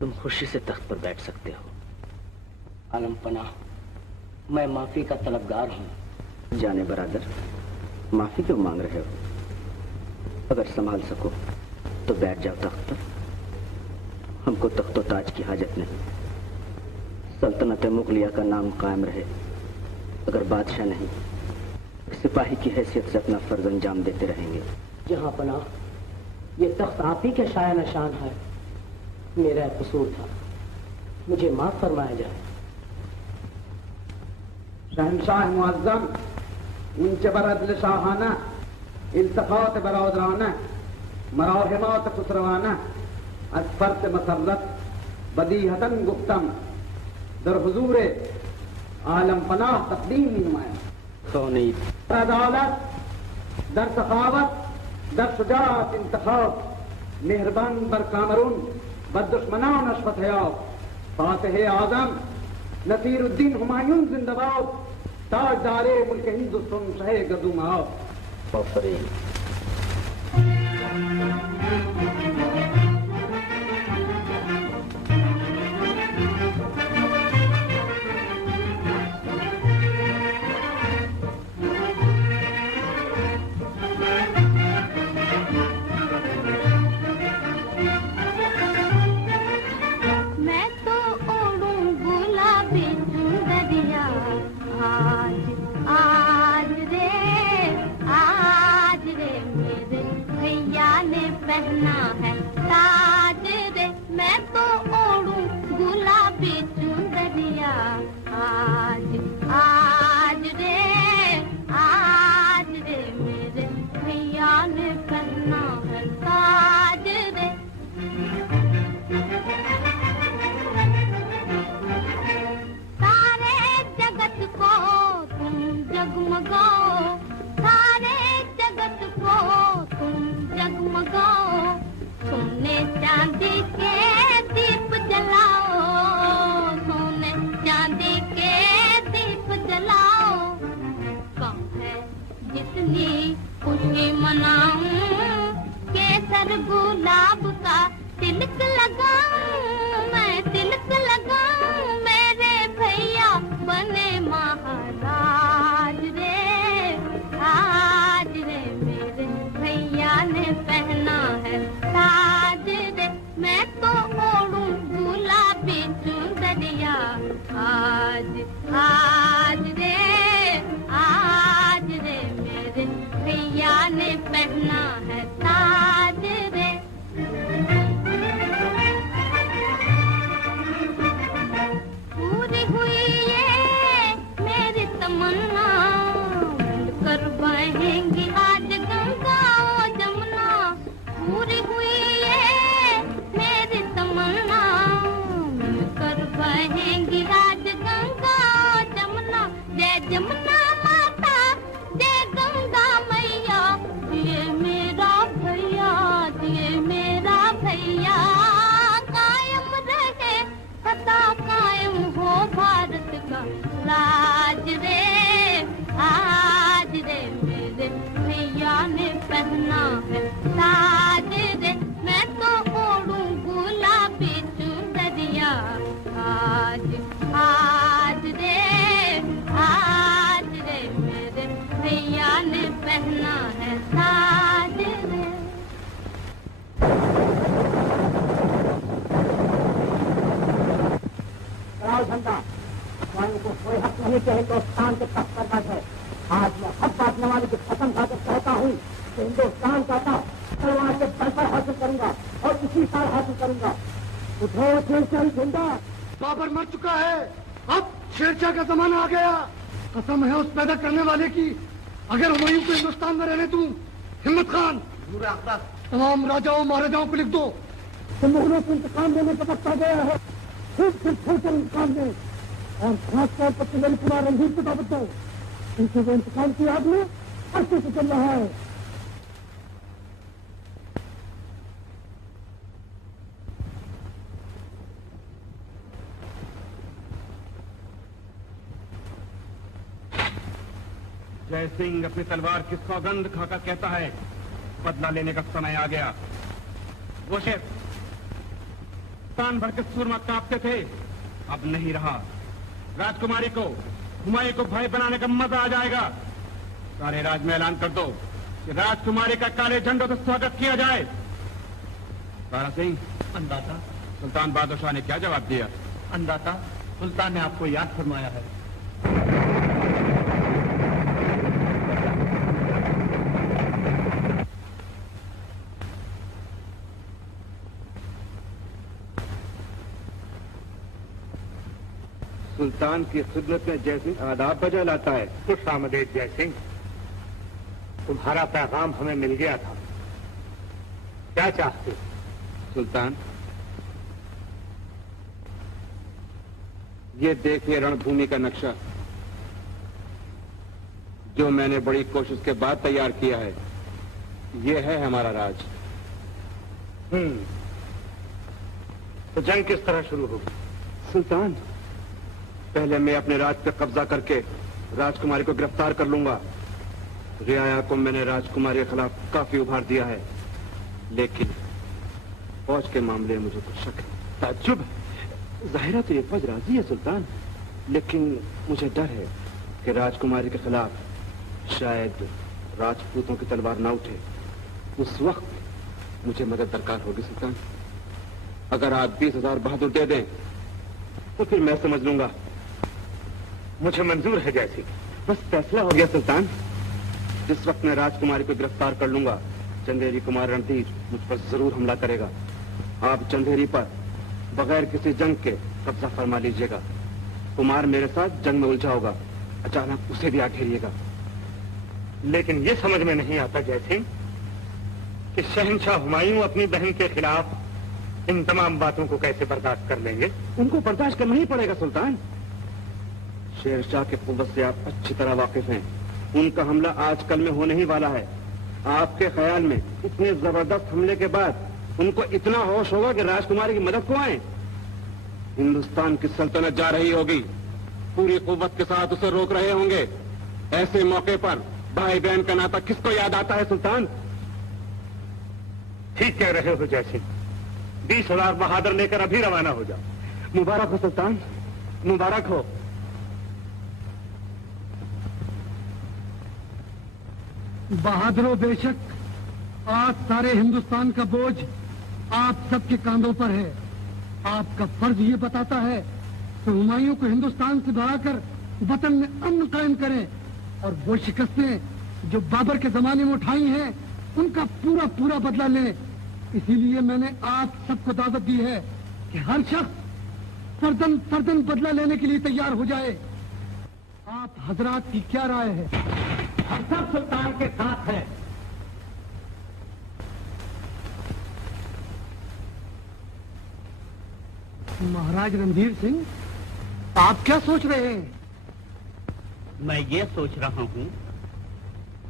तुम खुशी से तख्त पर बैठ सकते हो। आलम पनाह, मैं माफी का तलबगार हूँ। जाने बरादर, माफी क्यों मांग रहे हो? अगर संभाल सको तो बैठ जाओ तख्त पर। हमको तख्तो ताज की हाजत नहीं। सल्तनत मुगलिया का नाम कायम रहे। अगर बादशाह नहीं, सिपाही की हैसियत से अपना फर्ज अंजाम देते रहेंगे। जहां पनाह, ये तख्त आप ही के शाया निशान है। मेरा कसूर था, मुझे माफ फरमाया जाए। शहनशाह मुअज्जम, उनके बरदल शाहाना, इल्तफात बरौदराना, मराहिमात खुसरवाना, असफरत मसरत, बदीहतन गुफ्तम, दर हुजूरे आलम पनाह तकदीम नुमाया। अदालत, दर सखावत, दर शुजाअत इंतखाब, मेहरबान बर कामरून, बददुश्मनान अशफत हयाब, फातिह आजम नसीरुद्दीन हुमायूं जिंदाबाद, ताजदारे मुल्क हिंदुस्तान शहे गदुमाब। पहना है ताज रे, मैं तो ओढ़ूं गुलाबी चुंदरिया। आज आज रे मेरे भैया ने पहना है ताज रे। सारे जगत को तुम जगमगाओ, सारे जगत को तुम जगमगाओ, सोने चांदी के आज रे मेरे भैया ने पहना है ताज रे। पूरी हुई ये मेरी तमन्ना, मिलकर बहेंगी आज गंगा और जमुना। पूरी हुई ये मेरी तमन्ना, मिलकर बहेंगी आज गंगा और जमुना। जय जमुना माता, जय गंगा मैया, ये मेरा भैया, ये मेरा भैया। कायम रहे सदा कायम हो भारत का राज रे। आज रे मेरे भैया ने पहना है ताज रे। मैं तो ओढ़ूं गुलाबी चुनरिया। आज रे मेरे भैया ने पहना है ताज रे। झंडा स्वयं को कोई हक नहीं कि हिंदुस्तान के तख्त पर बैठे। आज मैं हक बांटने वाले की कसम खाकर कहता हूँ कि हिंदुस्तान का तख्त तलवार के बल पर हासिल करूंगा और इसी साल हासिल करूंगा। उठो शेरशाह झंडा। बाबर मर चुका है, अब शेरशाह का जमाना आ गया। कसम है उस पैदा करने वाले की, अगर हुमायूं को हिंदुस्तान में रहने दूं। हिम्मत खान तमाम राजाओं महाराजाओं को लिख दो कि मुगलों को इंतकाम लेने का वक्त आ गया है। खूब से खोलकर इंतकाम दें और खासतौर पर तिलक कुमार रणधीर को दावत दो। इनसे वो इंतकाम की आग में अच्छे से चल रहा है। जय सिंह अपनी तलवार की सौगंध खाकर कहता है बदला लेने का समय आ गया। वो शेर तान भर के सूरमा कांपते थे, अब नहीं रहा। राजकुमारी को हुमायूं को भाई बनाने का मजा आ जाएगा। सारे राज में ऐलान कर दो कि राजकुमारी का काले झंडों से स्वागत किया जाए। तारा सिंह, अंदाता सुल्तान बहादुर शाह ने क्या जवाब दिया? अंदाता सुल्तान ने आपको याद फरमाया है। सुल्तान की खिदमत में जय सिंह आदाब बजा लाता है। खुश आमदेद जय सिंह, तुम्हारा पैगाम हमें मिल गया था। क्या चाहते? सुल्तान, ये देखिए रणभूमि का नक्शा जो मैंने बड़ी कोशिश के बाद तैयार किया है। ये है हमारा राज। तो जंग किस तरह शुरू होगी? सुल्तान, पहले मैं अपने राज पे कब्जा करके राजकुमारी को गिरफ्तार कर लूंगा। रियाया को मैंने राजकुमारी के खिलाफ काफी उभार दिया है, लेकिन फौज के मामले में मुझे कुछ शक है। ताज्जुब है, जाहिरा तो ये फौज राजी है सुल्तान, लेकिन मुझे डर है कि राजकुमारी के खिलाफ शायद राजपूतों की तलवार ना उठे। उस वक्त मुझे मदद दरकार होगी सुल्तान। अगर आप 20,000 बहादुर दे दें तो फिर मैं समझ लूंगा। मुझे मंजूर है जैसी। बस फैसला हो गया सुल्तान। जिस वक्त मैं राजकुमारी को गिरफ्तार कर लूंगा, चंदेरी कुमार रणधीर मुझ पर जरूर हमला करेगा। आप चंदेरी पर बगैर किसी जंग के कब्जा फरमा लीजिएगा। कुमार मेरे साथ जंग में उलझा होगा, अचानक उसे भी आ घेरिएगा। लेकिन ये समझ में नहीं आता जय सिंह कि शहंशाह हुमायूं अपनी बहन के खिलाफ इन तमाम बातों को कैसे बर्दाश्त कर लेंगे। उनको बर्दाश्त करना ही पड़ेगा सुल्तान। शेरशाह की कुव्वत से आप अच्छी तरह वाकिफ हैं। उनका हमला आजकल में होने ही वाला है। आपके ख्याल में इतने जबरदस्त हमले के बाद उनको इतना होश होगा कि राजकुमारी की मदद को आए? हिंदुस्तान की सल्तनत जा रही होगी, पूरी कुव्वत के साथ उसे रोक रहे होंगे। ऐसे मौके पर भाई बहन का नाता किसको याद आता है सुल्तान? ठीक कह रहे हो जय सिंह। 20,000 बहादुर लेकर अभी रवाना हो जाओ। मुबारक हो सुल्तान, मुबारक हो। बहादुरों, बेशक आज सारे हिंदुस्तान का बोझ आप सबके कांधों पर है। आपका फर्ज ये बताता है तो हुमायूं को हिंदुस्तान से भगाकर वतन में अमन कायम करें और वो शिकस्तें जो बाबर के जमाने में उठाई हैं उनका पूरा पूरा बदला लें। इसीलिए मैंने आप सबको दावत दी है कि हर शख्स फर्दन फर्दन बदला लेने के लिए तैयार हो जाए। आप हजरात की क्या राय है? हम सब सुल्तान के साथ हैं। महाराज रणधीर सिंह, आप क्या सोच रहे हैं? मैं ये सोच रहा हूँ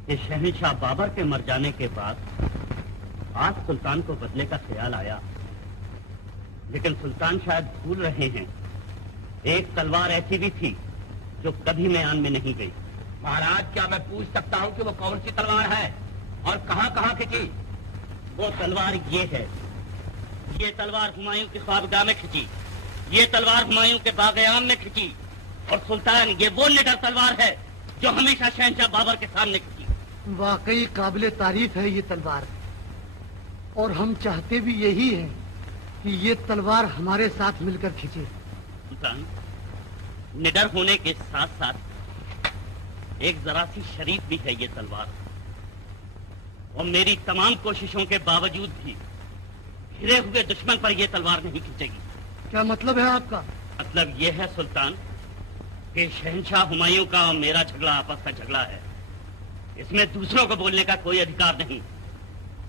कि शहंशाह बाबर के मर जाने के बाद आज सुल्तान को बदले का ख्याल आया, लेकिन सुल्तान शायद भूल रहे हैं एक तलवार ऐसी भी थी जो कभी म्यान में नहीं गई। महाराज, क्या मैं पूछ सकता हूँ कि वो कौन सी तलवार है और कहाँ कहाँ खिंची? वो तलवार ये है। ये तलवार हुमायूं की ख्वाबगाह में खिंची, ये तलवार हुमायूं के बाग-ए-आम में खिंची, और सुल्तान ये वो निडर तलवार है जो हमेशा शहंशाह बाबर के सामने खिंची। वाकई काबिले तारीफ है ये तलवार, और हम चाहते भी यही है कि ये तलवार हमारे साथ मिलकर खिंचे। सुल्तान, निडर होने के साथ साथ एक जरा सी शरीफ भी है ये तलवार, और मेरी तमाम कोशिशों के बावजूद भी घिरे हुए दुश्मन पर यह तलवार नहीं खींचेगी। क्या मतलब है आपका? मतलब यह है सुल्तान कि शहंशाह हुमायूं का और मेरा झगड़ा आपस का झगड़ा है, इसमें दूसरों को बोलने का कोई अधिकार नहीं।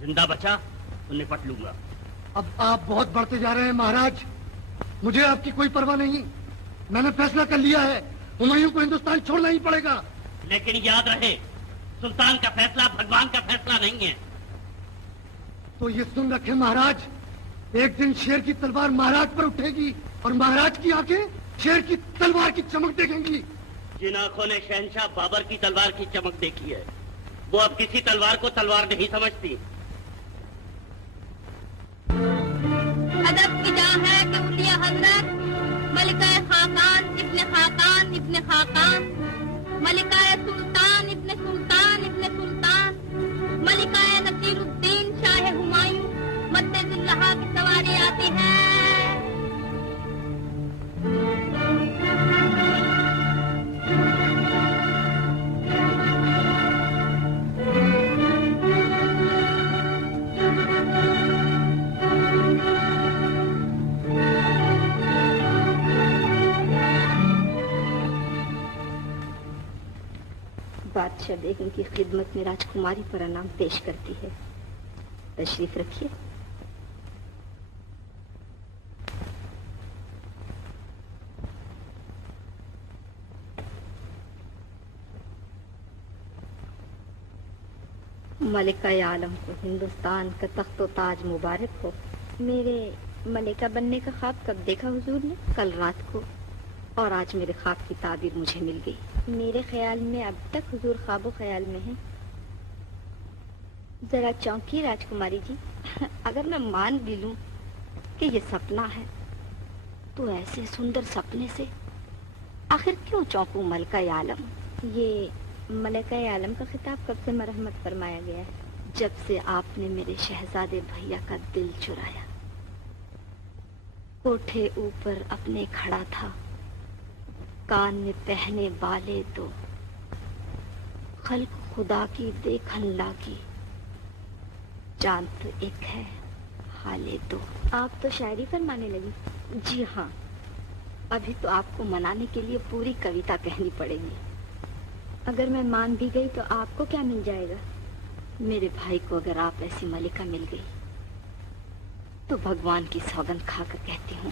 जिंदा बचा तो निपट लूंगा। अब आप बहुत बढ़ते जा रहे हैं महाराज, मुझे आपकी कोई परवाह नहीं। मैंने फैसला कर लिया है, हुमायूं को हिंदुस्तान छोड़ना ही पड़ेगा। लेकिन याद रहे, सुल्तान का फैसला भगवान का फैसला नहीं है। तो ये सुन रखे महाराज, एक दिन शेर की तलवार महाराज पर उठेगी और महाराज की आंखें शेर की तलवार की चमक देखेंगी। जिन आंखों ने शहंशाह बाबर की तलवार की चमक देखी है, वो अब किसी तलवार को तलवार नहीं समझती। अदब की जा है कि उलिया हजरत मलिका खाकान इब्ने खाकान इब्ने खाकान, मलिका सुल्तान इब्ने सुल्तान इब्ने सुल्तान, मलिका नसीरुद्दीन शाह हुमायूं मद्दे-जिल्लहा की सवारी आती है। बादशाह बेगम की खिदमत में राजकुमारी पर इनाम पेश करती है। तशरीफ रखिए। मलिका आलम को हिंदुस्तान का तख्तो ताज मुबारक हो। मेरे मलिका बनने का ख्वाब कब देखा हुजूर ने? कल रात को, और आज मेरे ख्वाब की ताबीर मुझे मिल गई। मेरे ख्याल में अब तक हुजूर ख्वाबो ख्याल में हैं। जरा चौंकी राजकुमारी जी। अगर मैं मान भी लूं कि ये सपना है, तो ऐसे सुंदर सपने से आखिर क्यों चौंकूं मलिका आलम? ये मलिका आलम का खिताब कब से मरहमत फरमाया गया है? जब से आपने मेरे शहजादे भैया का दिल चुराया। कोठे ऊपर अपने खड़ा था, कान में पहने वाले तो खल्क खुदा की देखन लागी, जान तो एक है हाले दो। आप तो शायरी फरमाने लगी। जी हाँ, अभी तो आपको मनाने के लिए पूरी कविता कहनी पड़ेगी। अगर मैं मान भी गई तो आपको क्या मिल जाएगा? मेरे भाई को अगर आप ऐसी मलिका मिल गई तो भगवान की सौगंध खाकर कहती हूँ,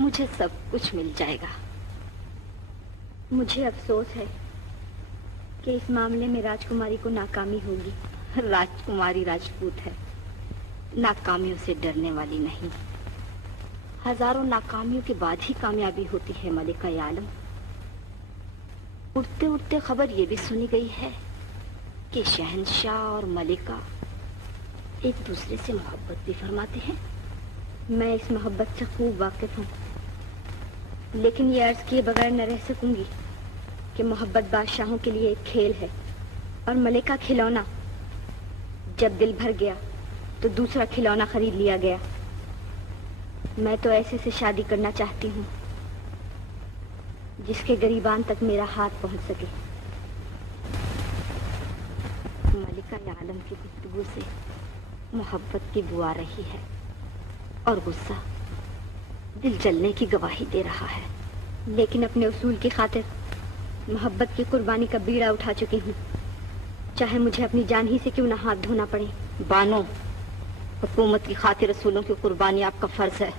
मुझे सब कुछ मिल जाएगा। मुझे अफसोस है कि इस मामले में राजकुमारी को नाकामी होगी। राजकुमारी राजपूत है, नाकामियों से डरने वाली नहीं। हजारों नाकामियों के बाद ही कामयाबी होती है मलिका आलम। उड़ते उड़ते खबर ये भी सुनी गई है कि शहंशाह और मलिका एक दूसरे से मोहब्बत भी फरमाते हैं। मैं इस मोहब्बत से खूब वाकिफ हूँ, लेकिन ये अर्ज किए बगैर न रह सकूंगी कि मोहब्बत बादशाहों के लिए एक खेल है और मलिका खिलौना। जब दिल भर गया तो दूसरा खिलौना खरीद लिया गया। मैं तो ऐसे से शादी करना चाहती हूँ जिसके गरीबान तक मेरा हाथ पहुंच सके। मलिका आलम की गुफ्तगू से मोहब्बत की बू आ रही है और गुस्सा दिल जलने की गवाही दे रहा है, लेकिन अपने उसूल की खातिर मोहब्बत की कुर्बानी का बीड़ा उठा चुकी हूँ, चाहे मुझे अपनी जान ही से क्यों ना हाथ धोना पड़े। बानो, हुकूमत की खातिर उसूलों की कुर्बानी आपका फर्ज है।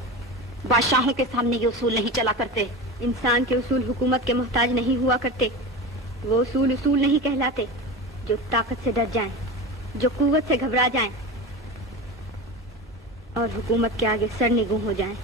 बादशाहों के सामने ये उसूल नहीं चला करते। इंसान के उसूल हुकूमत के मोहताज नहीं हुआ करते। वो उसूल उसूल नहीं कहलाते जो ताकत से डर जाएं, जो कुव्वत से घबरा जाएं और हुकूमत के आगे सरनिगूं हो जाएं।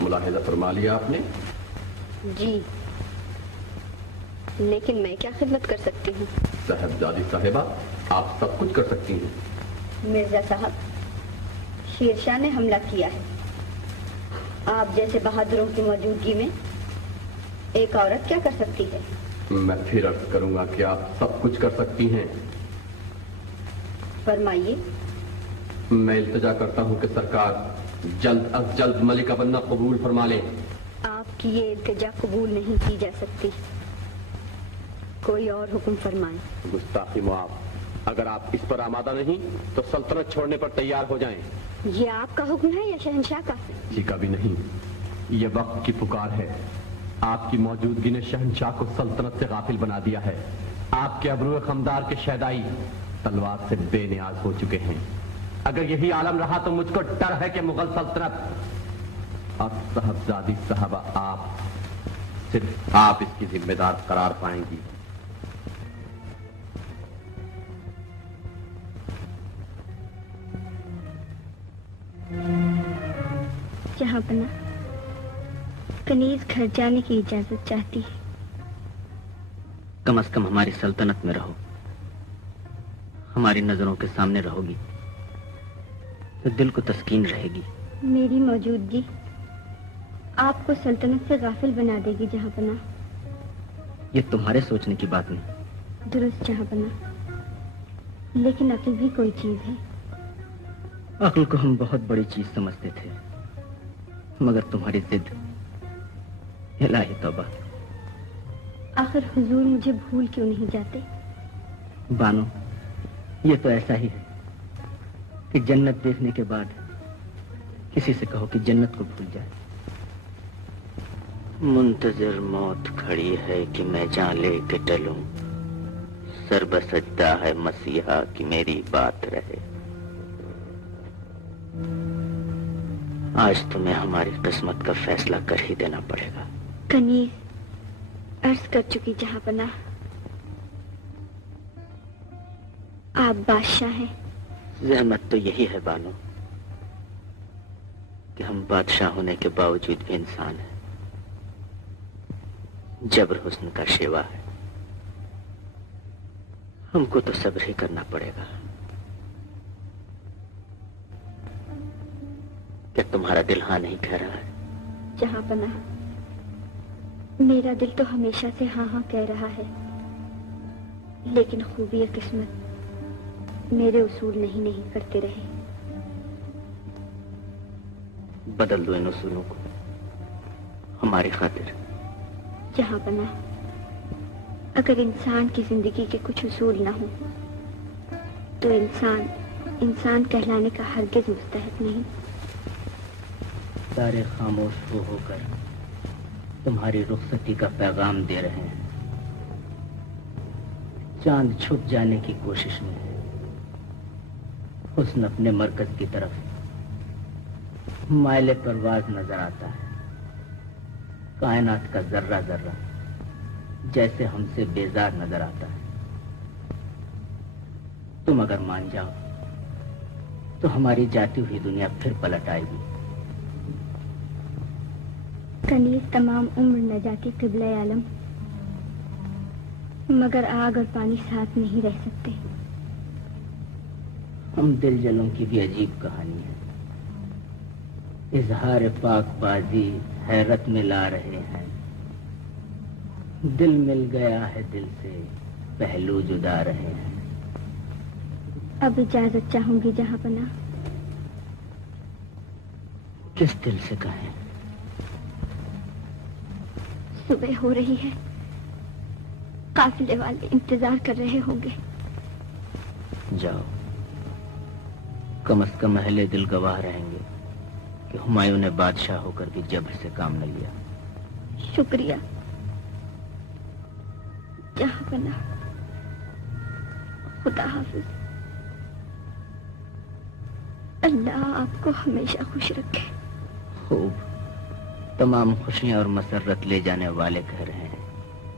मुलाहिजा फरमा लिया आपने? जी, लेकिन मैं क्या खिदमत कर सकती हूँ? साहबजादी साहिबा, आप सब कुछ कर सकती हैं। मिर्जा साहब, शेरशाह ने हमला किया है। आप जैसे बहादुरों की मौजूदगी में एक औरत क्या कर सकती है? मैं फिर अर्ज करूंगा कि आप सब कुछ कर सकती हैं। फरमाइए। मैं इल्तिजा करता हूं कि सरकार जल्द अज जल्द मलिका बनना कबूल फरमा ले। आपकी ये इल्तिजा कबूल नहीं की जा सकती। कोई और हुक्म फरमाएं। गुस्ताखी मुआफ। अगर आप इस पर आमादा नहीं तो सल्तनत छोड़ने पर तैयार हो जाएं। ये आपका हुक्म है या शहंशाह का? जी का भी नहीं, ये वक्त की पुकार है। आपकी मौजूदगी ने शहंशाह को सल्तनत से गाफिल बना दिया है। आपके अबरू खमदार के शहदाई तलवार से बेनियाज हो चुके हैं। अगर यही आलम रहा तो मुझको डर है कि मुगल सल्तनत और साहबजादी साहबा आप, सिर्फ आप इसकी जिम्मेदार करार पाएंगी। जहांपना, कनीज घर जाने की इजाजत चाहती है। कम से कम हमारी सल्तनत में रहो, हमारी नजरों के सामने रहोगी तो दिल को तस्कीन रहेगी। मेरी मौजूदगी आपको सल्तनत से गाफिल बना देगी जहांपना। ये तुम्हारे सोचने की बात नहीं। दुरुस्त जहांपना, लेकिन अक्ल भी कोई चीज है। अक्ल को हम बहुत बड़ी चीज समझते थे, मगर तुम्हारी जिद, इलाही तौबा। आखिर हुजूर मुझे भूल क्यों नहीं जाते? बानो, ये तो ऐसा ही है कि जन्नत देखने के बाद किसी से कहो कि जन्नत को भूल जाए। मुंतजर मौत खड़ी है कि मैं जान ले के टलूं, सर बसजदा है मसीहा कि मेरी बात रहे। आज तुम्हें हमारी किस्मत का फैसला कर ही देना पड़ेगा। कनीज अर्ज कर चुकी जहांपना, आप बादशाह हैं। जहमत तो यही है बानो कि हम बादशाह होने के बावजूद भी इंसान हैं। जबर हुस्न का शेवा है, हमको तो सब्र ही करना पड़ेगा। क्या तुम्हारा दिल हाँ नहीं कह रहा है? जहांपना, मेरा दिल तो हमेशा से हाँ हाँ कह रहा है, लेकिन खूबी किस्मत मेरे उसूल नहीं करते रहे। बदल दो इन उसूलों को हमारी खातिर। जहांपना, अगर इंसान की जिंदगी के कुछ उसूल ना हो तो इंसान कहलाने का हरगिज मुस्तहक नहीं। सारे खामोश होकर तुम्हारी रुखसती का पैगाम दे रहे हैं। चांद छुप जाने की कोशिश में है, हुस्न अपने मरकज की तरफ मायले परवाज नजर आता है। कायनात का जर्रा जर्रा जैसे हमसे बेजार नजर आता है। तुम अगर मान जाओ तो हमारी जाती हुई दुनिया फिर पलट आएगी। कनीज तमाम उम्र न जाके क़िबला आलम, मगर आग और पानी साथ नहीं रह सकते। हम दिल जलों की भी अजीब कहानी है। इजहार पाकबाजी हैरत में ला रहे हैं। दिल मिल गया है दिल से, पहलू जुदा रहे हैं। अब इजाजत चाहूंगी जहांपना। किस दिल से कहें? सुबह हो रही है, काफिले वाले इंतजार कर रहे होंगे। जाओ, कम से कम अहले दिल गवाह रहेंगे कि हुमायूं ने बादशाह होकर भी जबर से काम न लिया। शुक्रिया जहांपना, खुदा हाफिज। अल्लाह आपको हमेशा खुश रखे। खूब। तमाम खुशियां और मसरत ले जाने वाले कह रहे हैं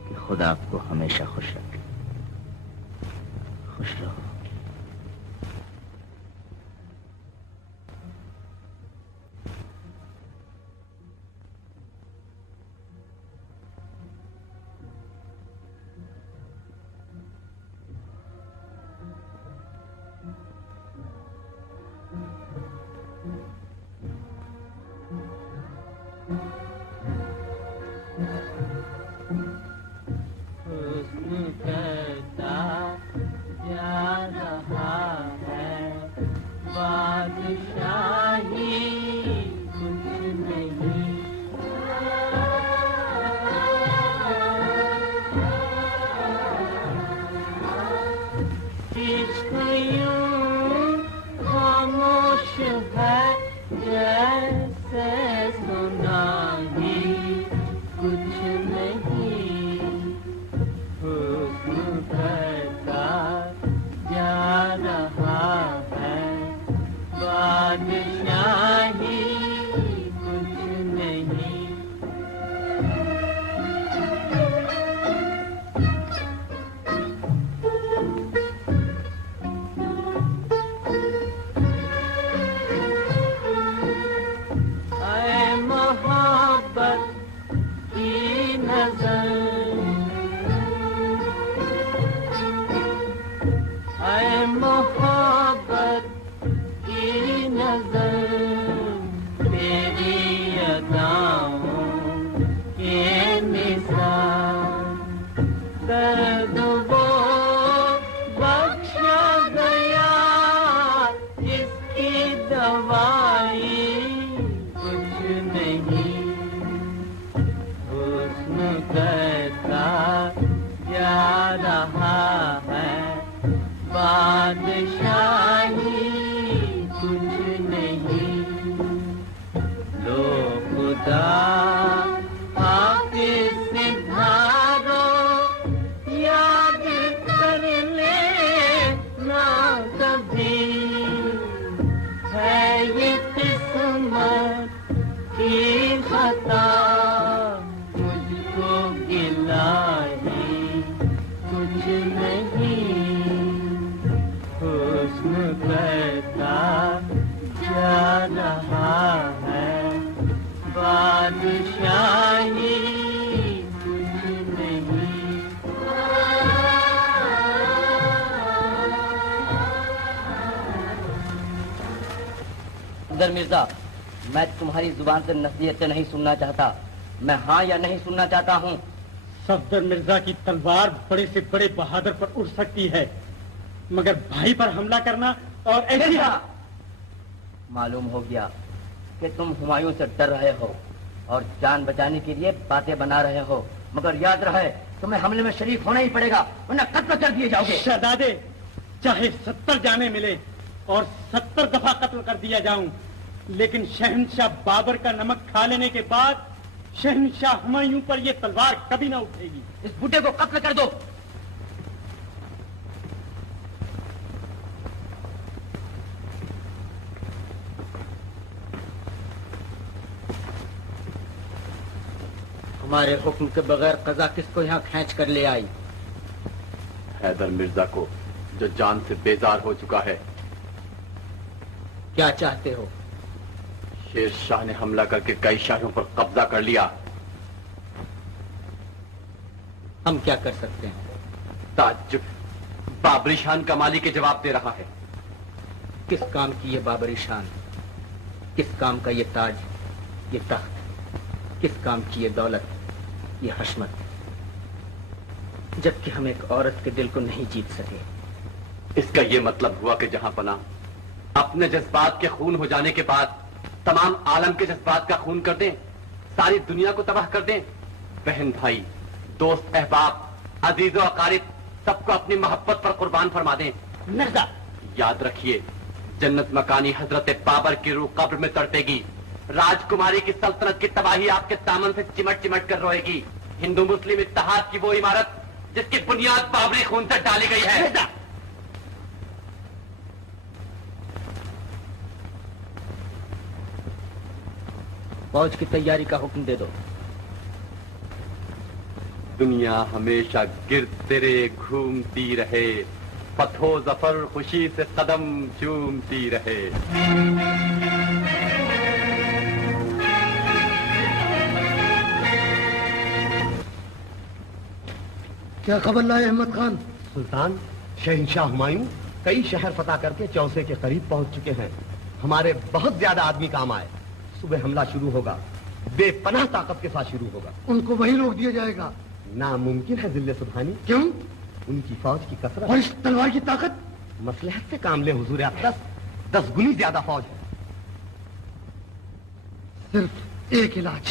कि खुदा आपको हमेशा खुश रखे। खुश रहो। यूं खामोश है जैसे सुना ही कुछ नहीं। हुस्न करता जा रहा है बादशाही कुछ नहीं। ऐ मोहब्बत की नजर, ऐ मोहब्बत की नजर, तेरी अदाओं के निसार। दर्द वो बख्शा गया जिसकी दवाई कुछ नहीं। हुस्न करता जा रहा है बादशाही कुछ नहीं। लो खुदा हाफिज़ सिधारो याद कर ले ना कभी। है ये किस्मत की खता मुझको गिला ही कुछ नहीं। हुस्न करता जा रहा है बादशाही कुछ नहीं। अफजल मिर्जा, मैं तुम्हारी जुबान से नसीहतें नहीं सुनना चाहता। मैं हाँ या नहीं सुनना चाहता हूँ। सफदर मिर्जा की तलवार बड़े से बड़े बहादुर पर उड़ सकती है, मगर भाई पर हमला करना और ऐसी मालूम हो गया कि तुम हुमायूं से डर रहे हो और जान बचाने के लिए बातें बना रहे हो, मगर याद रहे तुम्हें हमले में शरीक होना ही पड़ेगा, वरना कत्ल कर दिए जाओगे। शहजादे, चाहे 70 जाने मिले और 70 दफा कत्ल कर दिया जाऊं, लेकिन शहंशाह बाबर का नमक खा लेने के बाद शहंशाह हुमायूं पर यह तलवार कभी ना उठेगी। इस बूढ़े को कत्ल कर दो। हमारे हुक्म के बगैर कज़ा किसको यहाँ खींच कर ले आई? हैदर मिर्जा को, जो जान से बेजार हो चुका है। क्या चाहते हो? शेर शाह ने हमला करके कई शहरों पर कब्जा कर लिया। हम क्या कर सकते हैं? ताज्जुब, बाबरी शान कमाली के जवाब दे रहा है। किस काम की ये बाबरी शान? किस काम का ये ताज, ये तख्त? किस काम की ये दौलत, ये हशमत? जबकि हम एक औरत के दिल को नहीं जीत सके। इसका ये मतलब हुआ कि जहां पना अपने जज्बात के खून हो जाने के बाद तमाम आलम के जज्बात का खून कर दें, सारी दुनिया को तबाह कर दें। बहन भाई, दोस्त अहबाब, अजीज और अकारिब सबको अपनी मोहब्बत पर कुर्बान फरमा दें। मिर्जा, याद रखिए, जन्नत मकानी हजरत बाबर की रूह कब्र में तड़पेगी। राजकुमारी की सल्तनत की तबाही आपके दामन से चिमट चिमट कर रोएगी। हिंदू मुस्लिम इत्तेहाद की वो इमारत जिसकी बुनियाद बाबरी खून से डाली गई है। फौज की तैयारी का हुक्म दे दो। दुनिया हमेशा गिर्द तेरे घूमती रहे, फतहो जफर खुशी से कदम चूमती रहे। क्या खबर लाए अहमद खान? सुल्तान, शहंशाह हुमायूं कई शहर फतह करके चौसे के करीब पहुंच चुके हैं। हमारे बहुत ज्यादा आदमी काम आए। सुबह हमला शुरू होगा, बेपनाह ताकत के साथ शुरू होगा। उनको वहीं रोक दिया जाएगा। नामुमकिन है जिल्ले सुबहानी। क्यों? उनकी फौज की कसरत और इस तलवार की ताकत। मसलहत से काम ले हुजूर अक़दस, 10 गुनी ज्यादा फौज है। सिर्फ एक इलाज,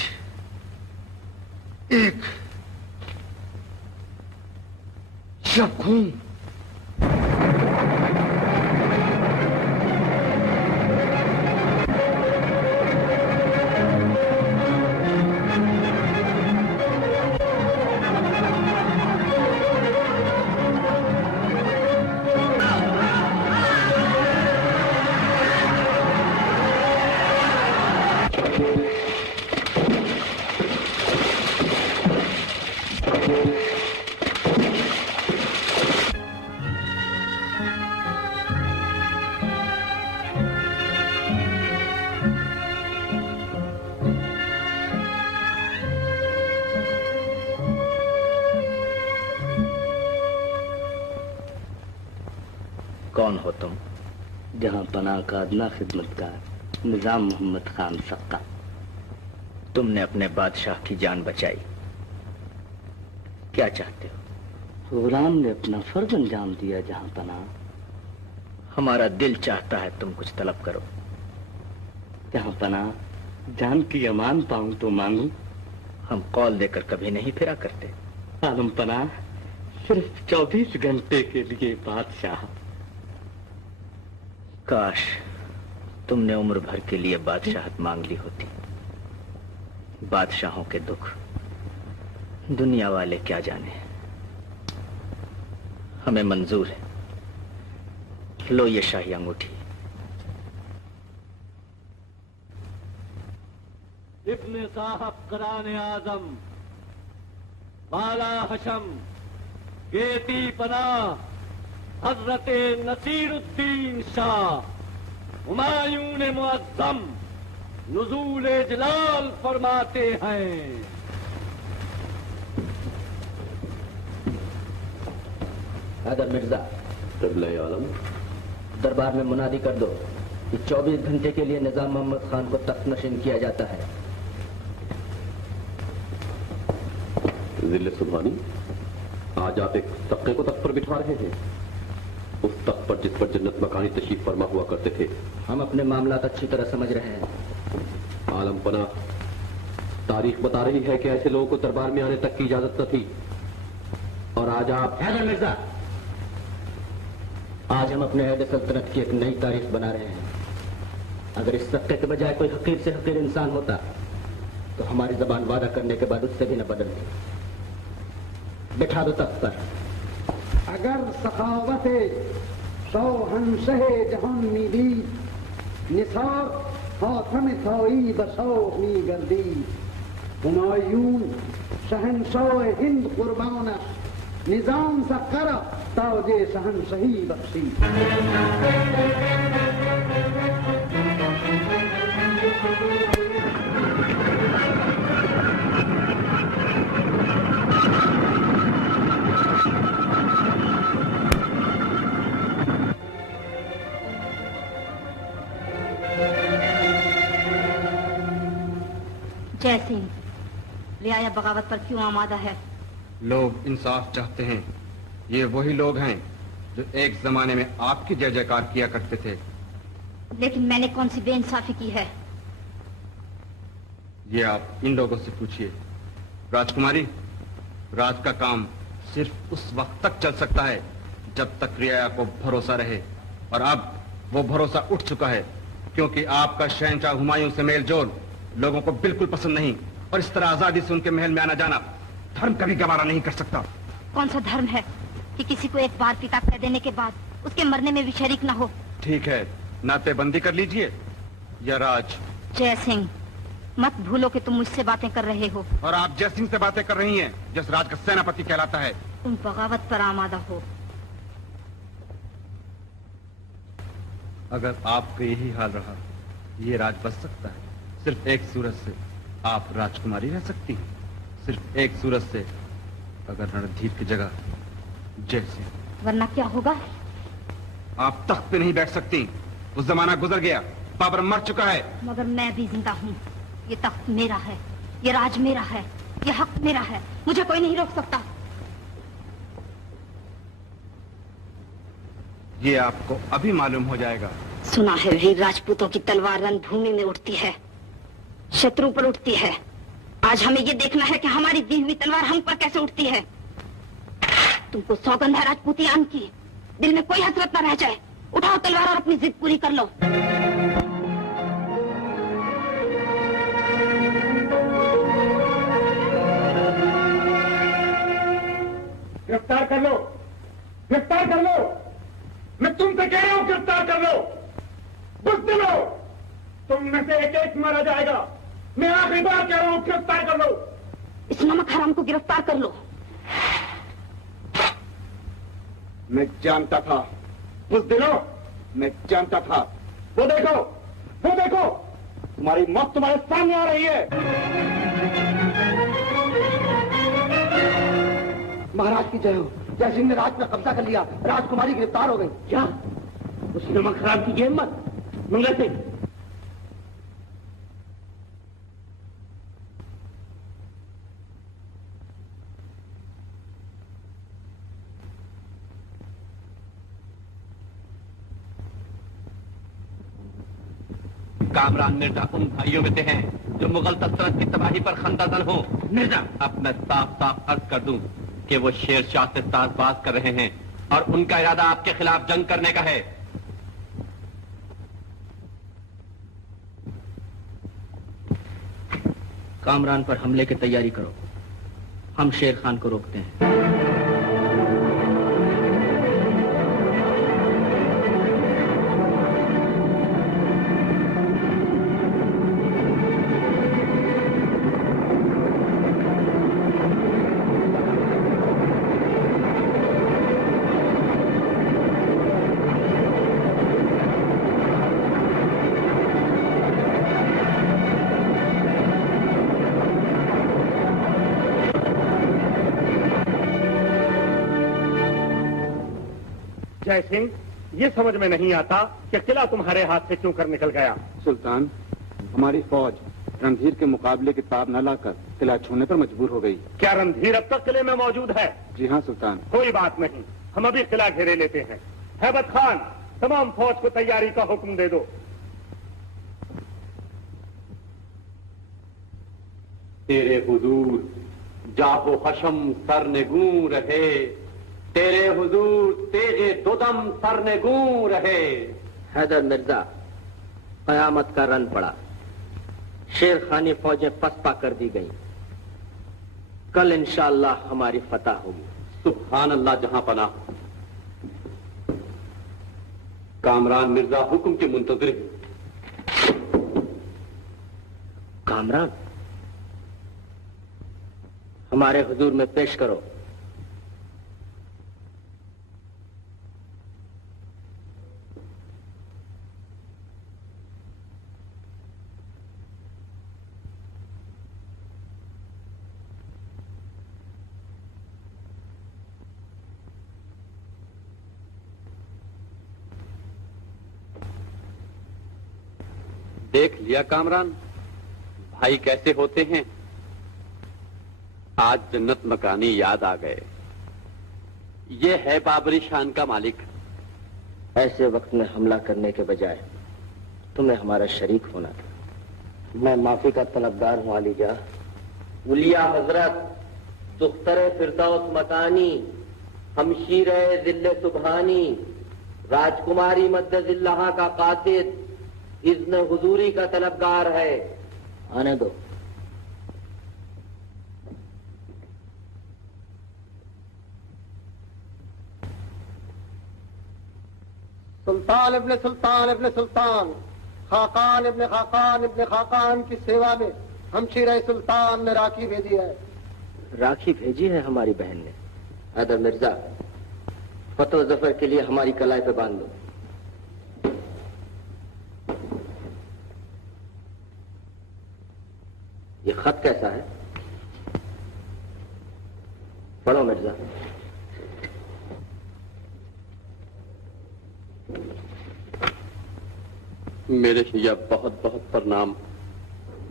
एक शब खून। कौन हो तुम? जहां पनाह का अदना खिदमतगार निजाम मोहम्मद खान सक्का। तुमने अपने बादशाह की जान बचाई, क्या चाहते हो? गुलाम ने अपना फर्ज अंजाम दिया जहां पनाह। हमारा दिल चाहता है तुम कुछ तलब करो। जहां पनाह जान की अमान पाऊं तो मांगू। हम कौल देकर कभी नहीं फिरा करते। आलम पनाह सिर्फ 24 घंटे के लिए बादशाह। काश तुमने उम्र भर के लिए बादशाहत मांग ली होती। बादशाहों के दुख दुनिया वाले क्या जाने। हमें मंजूर है, लो ये शाही अंगूठी। इब्ने साहब कराने आजम बाला हशम गेती पनाह हजरत नसीरुद्दीन शाह हुमायूं मुअज्जम नुज़ूल जलाल फरमाते हैं। हैदर मिर्जा आलम, दरबार में मुनादी कर दो कि 24 घंटे के लिए निजाम मोहम्मद खान को तख्त नशीन किया जाता है। जिले सुबहानी, आज आप एक तख्ते को तख्त पर बिठा रहे हैं, उस तख्त पर जिस पर जन्नत मकानी तशरीफ फरमा हुआ करते थे। हम अपने मामलात अच्छी तरह समझ रहे हैं। आलम पनाह, तारीख बता रही है कि ऐसे लोगों को दरबार में आने तक की इजाजत न थी, और आज आप। हैदर मिर्जा, आज हम अपने अहद सल्तनत की एक नई तारीख बना रहे हैं। अगर इस तख्ते के बजाय कोई हकीर से हकीर इंसान होता तो हमारी जबान वादा करने के बाद उससे भी न बदलती। बिठा दो तख्त पर। अगर सखावत शोहंशह जहान मिली निसार हाथम थाई बसो मी गर्दी हुमायूं शहंशाह हिंद कुर्बानश निजाम सा कर ताजे शहंशाही बख्शी। जय सिंह, रियाया बगावत पर क्यों आमादा है? लोग इंसाफ चाहते हैं। ये वही लोग हैं जो एक जमाने में आपकी जय जयकार किया करते थे। लेकिन मैंने कौन सी बेइंसाफी की है? ये आप इन लोगों से पूछिए। राजकुमारी, राज का काम सिर्फ उस वक्त तक चल सकता है जब तक रियाया को भरोसा रहे, और अब वो भरोसा उठ चुका है, क्योंकि आपका शहंशाह हुमायूं से मेल जोल लोगों को बिल्कुल पसंद नहीं, और इस तरह आजादी से उनके महल में आना जाना धर्म कभी गवारा नहीं कर सकता। कौन सा धर्म है कि किसी को एक बार पिता कह देने के बाद उसके मरने में भी शरीक न हो? ठीक है, नातेबंदी कर लीजिए या राज। जय सिंह, मत भूलो कि तुम मुझसे बातें कर रहे हो। और आप जय सिंह से बातें कर रही हैं, जिस राज का सेनापति कहलाता है। तुम बगावत पर आमादा हो। अगर आपका यही हाल रहा, ये राज बच सकता है। सिर्फ एक सूरत से आप राजकुमारी रह सकती हैं, सिर्फ एक सूरत से, अगर रणधीर की जगह जय सिंह। वरना क्या होगा? आप तख्त पे नहीं बैठ सकती, उस जमाना गुजर गया, बाबर मर चुका है। मगर मैं भी जिंदा हूँ। ये तख्त मेरा है, ये राज मेरा है, ये हक मेरा है, मुझे कोई नहीं रोक सकता। ये आपको अभी मालूम हो जाएगा। सुना है वीर राजपूतों की तलवार रणभूमि में उठती है, शत्रु पर उठती है। आज हमें ये देखना है कि हमारी दी हुई तलवार हम पर कैसे उठती है। तुमको सौगंध है राजपूतियान की, दिल में कोई हसरत न रह जाए। उठाओ तलवार और अपनी जिद पूरी कर लो। गिरफ्तार कर लो, गिरफ्तार कर लो, मैं तुमसे कह रहा हूं गिरफ्तार कर लो। बुज़दिलो, तुम में से एक एक मारा जाएगा। मैं आखिरी बार कह रहा हूं गिरफ्तार कर लो। इस नमक हराम को गिरफ्तार कर लो। मैं जानता था, बुज़दिलो, मैं जानता था। वो देखो, वो देखो, तुम्हारी मौत तुम्हारे सामने आ रही है। महाराज की जय हो। जय सिंह ने राज पर कब्जा कर लिया, राजकुमारी गिरफ्तार हो गई। क्या उस नमक खराब की हिम्मत। मंगल सिंह, कामरान मिर्जा उन भाइयों में से हैं जो मुगल सल्तनत की तबाही पर खंदाजन हो। मिर्जा, अब मैं साफ साफ अर्ज कर दूं कि वो शेर शाह से साजबाज कर रहे हैं और उनका इरादा आपके खिलाफ जंग करने का है। कामरान पर हमले की तैयारी करो, हम शेर खान को रोकते हैं। जय सिंह, ये समझ में नहीं आता कि किला तुम्हारे हाथ से क्यों कर निकल गया। सुल्तान, हमारी फौज रणधीर के मुकाबले की ताब न लाकर किला छोड़ने पर मजबूर हो गई। क्या रणधीर अब तक किले में मौजूद है? जी हाँ सुल्तान। कोई बात नहीं, हम अभी किला घेरे लेते हैं। हैबत खान, तमाम फौज को तैयारी का हुक्म दे दो। तेरे हुजूर जाहो खशम सरनेगू रहे, तेरे हुजूर तेगे दोदम सरनेगू रहे। हैदर मिर्जा, कयामत का रन पड़ा, शेर खानी फौजें पसपा कर दी गई। कल इंशाअल्लाह हमारी फतह होगी। सुभान अल्लाह जहां पना। कामरान मिर्जा हुक्म के मुंतजिर है। कामरान, हमारे हुजूर में पेश करो। देख लिया कामरान, भाई कैसे होते हैं। आज जन्नत मकानी याद आ गए। ये है बाबरी शान का मालिक। ऐसे वक्त में हमला करने के बजाय तुम्हें हमारा शरीक होना था। मैं माफी का तलबदार हूं अलीजा। उलिया हजरत, दुख्तरे फिरदौस मकानी, हमशीरे जिल्ले सुबहानी, राजकुमारी मद्दजिल्लाह का कातिल, इज़्न हुजूरी का तलबगार है। आने दो। सुल्तान इब्ने सुल्तान इब्ने सुल्तान, खाकान इब्ने खाकान इब्ने खाकान की सेवा में हमशीरे सुल्तान ने राखी भेजी है। राखी भेजी है हमारी बहन ने। हैदर मिर्जा, फतह जफर के लिए हमारी कलाई पे बांध दो। ये खत कैसा है? पढ़ो मिर्जा। मेरे शिया बहुत बहुत प्रणाम।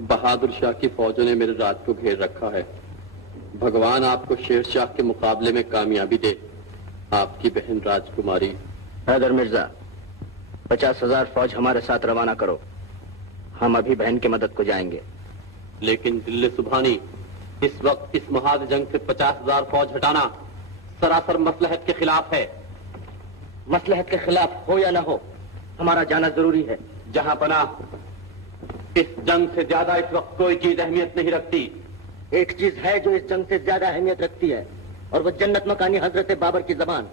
बहादुर शाह की फौजों ने मेरे राज को घेर रखा है। भगवान आपको शेर शाह के मुकाबले में कामयाबी दे। आपकी बहन राजकुमारी। हैदर मिर्जा, 50,000 फौज हमारे साथ रवाना करो। हम अभी बहन की मदद को जाएंगे। लेकिन दिल्ली सुबहानी, इस वक्त इस महाद जंग से 50,000 फौज हटाना सरासर मसलहत के खिलाफ है। मसलहत के खिलाफ हो या ना हो, हमारा जाना जरूरी है। जहां पना, इस जंग से ज्यादा इस वक्त कोई चीज अहमियत नहीं रखती। एक चीज है जो इस जंग से ज्यादा अहमियत रखती है, और वो जन्नत मकानी हजरत बाबर की जबान।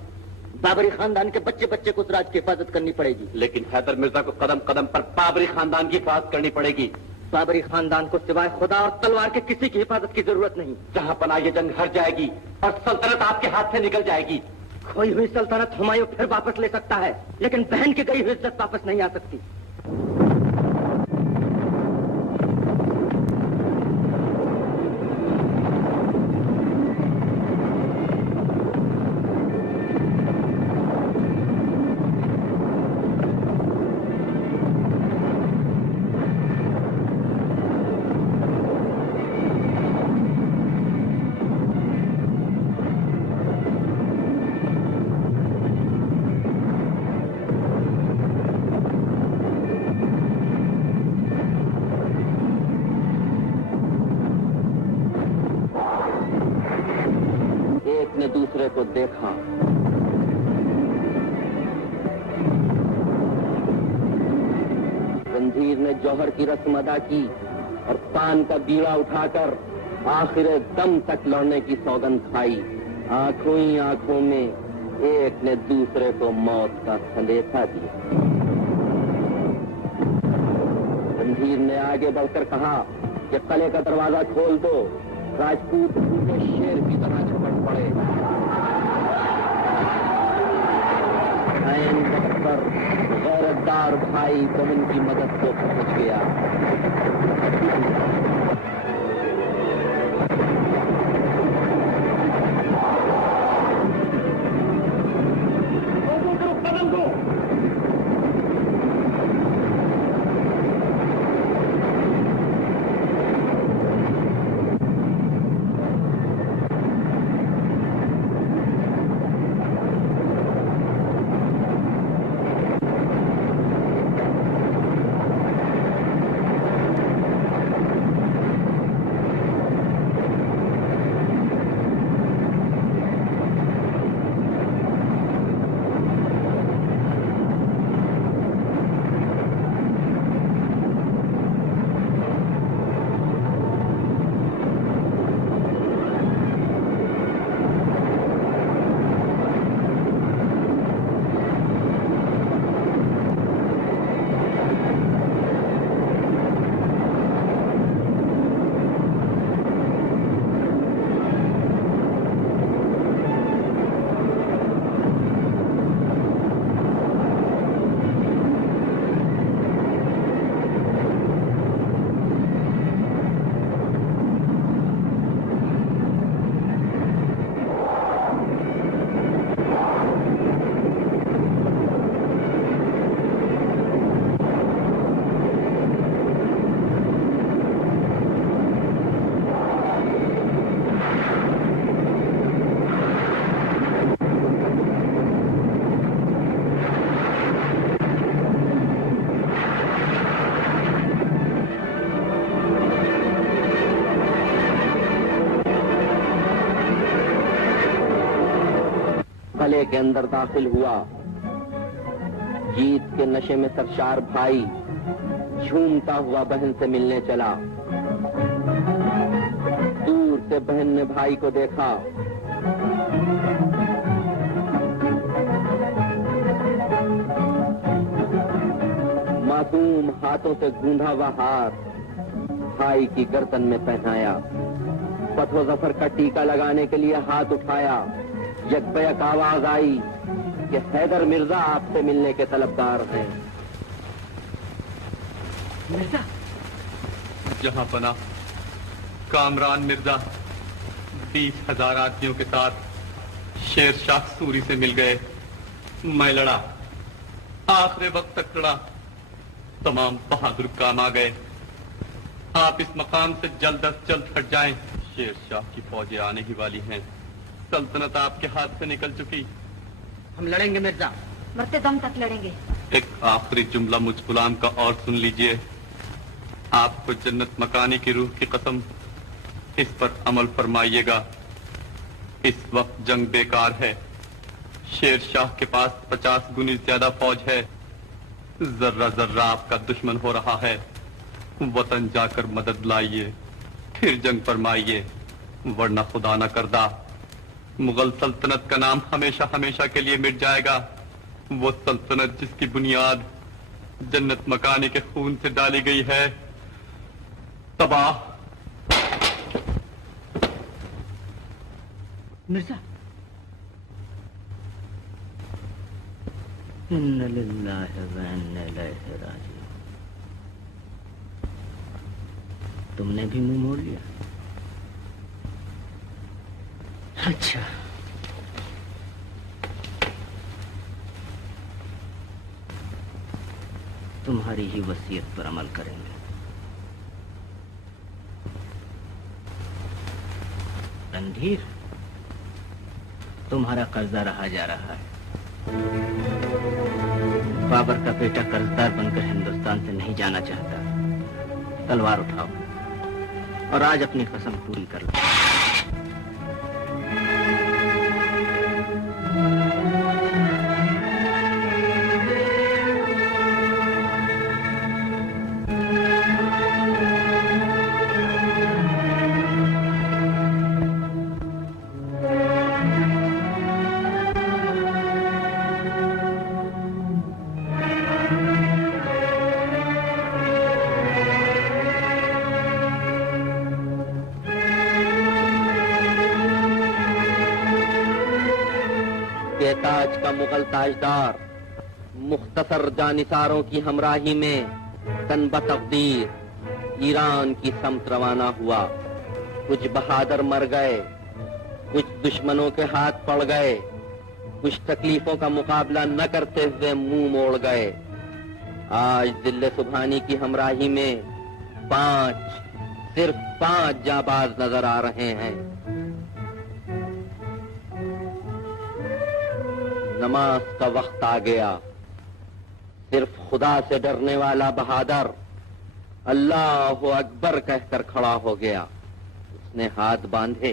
बाबरी खानदान के बच्चे बच्चे को उस राज की हिफाजत करनी पड़ेगी। लेकिन हैदर मिर्जा को कदम कदम पर बाबरी खानदान की हिफाजत करनी पड़ेगी। बाबरी खानदान को सिवाय खुदा और तलवार के किसी की हिफाजत की जरूरत नहीं। जहां पना ये जंग हार जाएगी और सल्तनत आपके हाथ से निकल जाएगी। खोई हुई सल्तनत हुमायूं फिर वापस ले सकता है, लेकिन बहन की गई हुई इज्जत वापस नहीं आ सकती। को देखा। रणधीर ने जौहर की रस्म अदा की और पान का बीड़ा उठाकर आखिर दम तक लड़ने की सौगंध खाई। आंखों ही आंखों में एक ने दूसरे को मौत का संदेशा दिया। रणधीर ने आगे बढ़कर कहा कि किले का दरवाजा खोल दो, राजपूत भूखे शेर की तरह झपट पड़े। ऐन वक्त पर गैरतदार भाई बहन की मदद को पहुंच गया। किले के अंदर दाखिल हुआ। जीत के नशे में सरशार भाई झूमता हुआ बहन से मिलने चला। दूर से बहन ने भाई को देखा। मासूम हाथों से गूंधा हुआ हार भाई की गर्दन में पहनाया। फतहो जफर का टीका लगाने के लिए हाथ उठाया। यकबयक आवाज आई कि हैदर मिर्जा आपसे मिलने के तलबगार हैं। मिर्जा जहां पना कामरान मिर्जा 20,000 आदमियों के साथ शेर शाह सूरी से मिल गए। मैं लड़ा, आखिरी वक्त तक लड़ा। तमाम बहादुर काम आ गए। आप इस मकाम से जल्द अज जल्द हट जाएं। शेर शाह की फौजें आने ही वाली हैं। सल्तनत आपके हाथ से निकल चुकी। हम लड़ेंगे मिर्जा, मरते दम तक लड़ेंगे। एक आखिरी जुमला मुझ गुलाम का और सुन लीजिए। आपको जन्नत मकानी की रूह की कसम, इस पर अमल फरमाइएगा। इस वक्त जंग बेकार है। शेर शाह के पास 50 गुनी ज्यादा फौज है। जर्रा जर्रा आपका दुश्मन हो रहा है। वतन जाकर मदद लाइए, फिर जंग फरमाइए, वरना खुदा न करदा मुगल सल्तनत का नाम हमेशा हमेशा के लिए मिट जाएगा। वो सल्तनत जिसकी बुनियाद जन्नत मकानी के खून से डाली गई है, तबाह। मिर्जा, इन्ना लिल्लाहि व इन्ना इलैहि राजिऊन। तुमने भी मुंह मोड़ लिया? अच्छा, तुम्हारी ही वसीयत पर अमल करेंगे। रणधीर, तुम्हारा कर्जा रहा जा रहा है। बाबर का बेटा कर्जदार बनकर हिंदुस्तान से नहीं जाना चाहता। तलवार उठाओ और आज अपनी कसम पूरी कर लो। का मुगल ताजदार मुख्तसर जानिसारों की हमराही में तन-ब-तक़दीर ईरान की समत रवाना हुआ। कुछ बहादुर मर गए, कुछ दुश्मनों के हाथ पड़ गए, कुछ तकलीफों का मुकाबला न करते हुए मुंह मोड़ गए। आज दिल्ले सुबहानी की हमराही में सिर्फ 5 जाबाज नजर आ रहे हैं। नमाज का वक्त आ गया। सिर्फ खुदा से डरने वाला बहादुर अल्लाह अकबर कहकर खड़ा हो गया। उसने हाथ बांधे।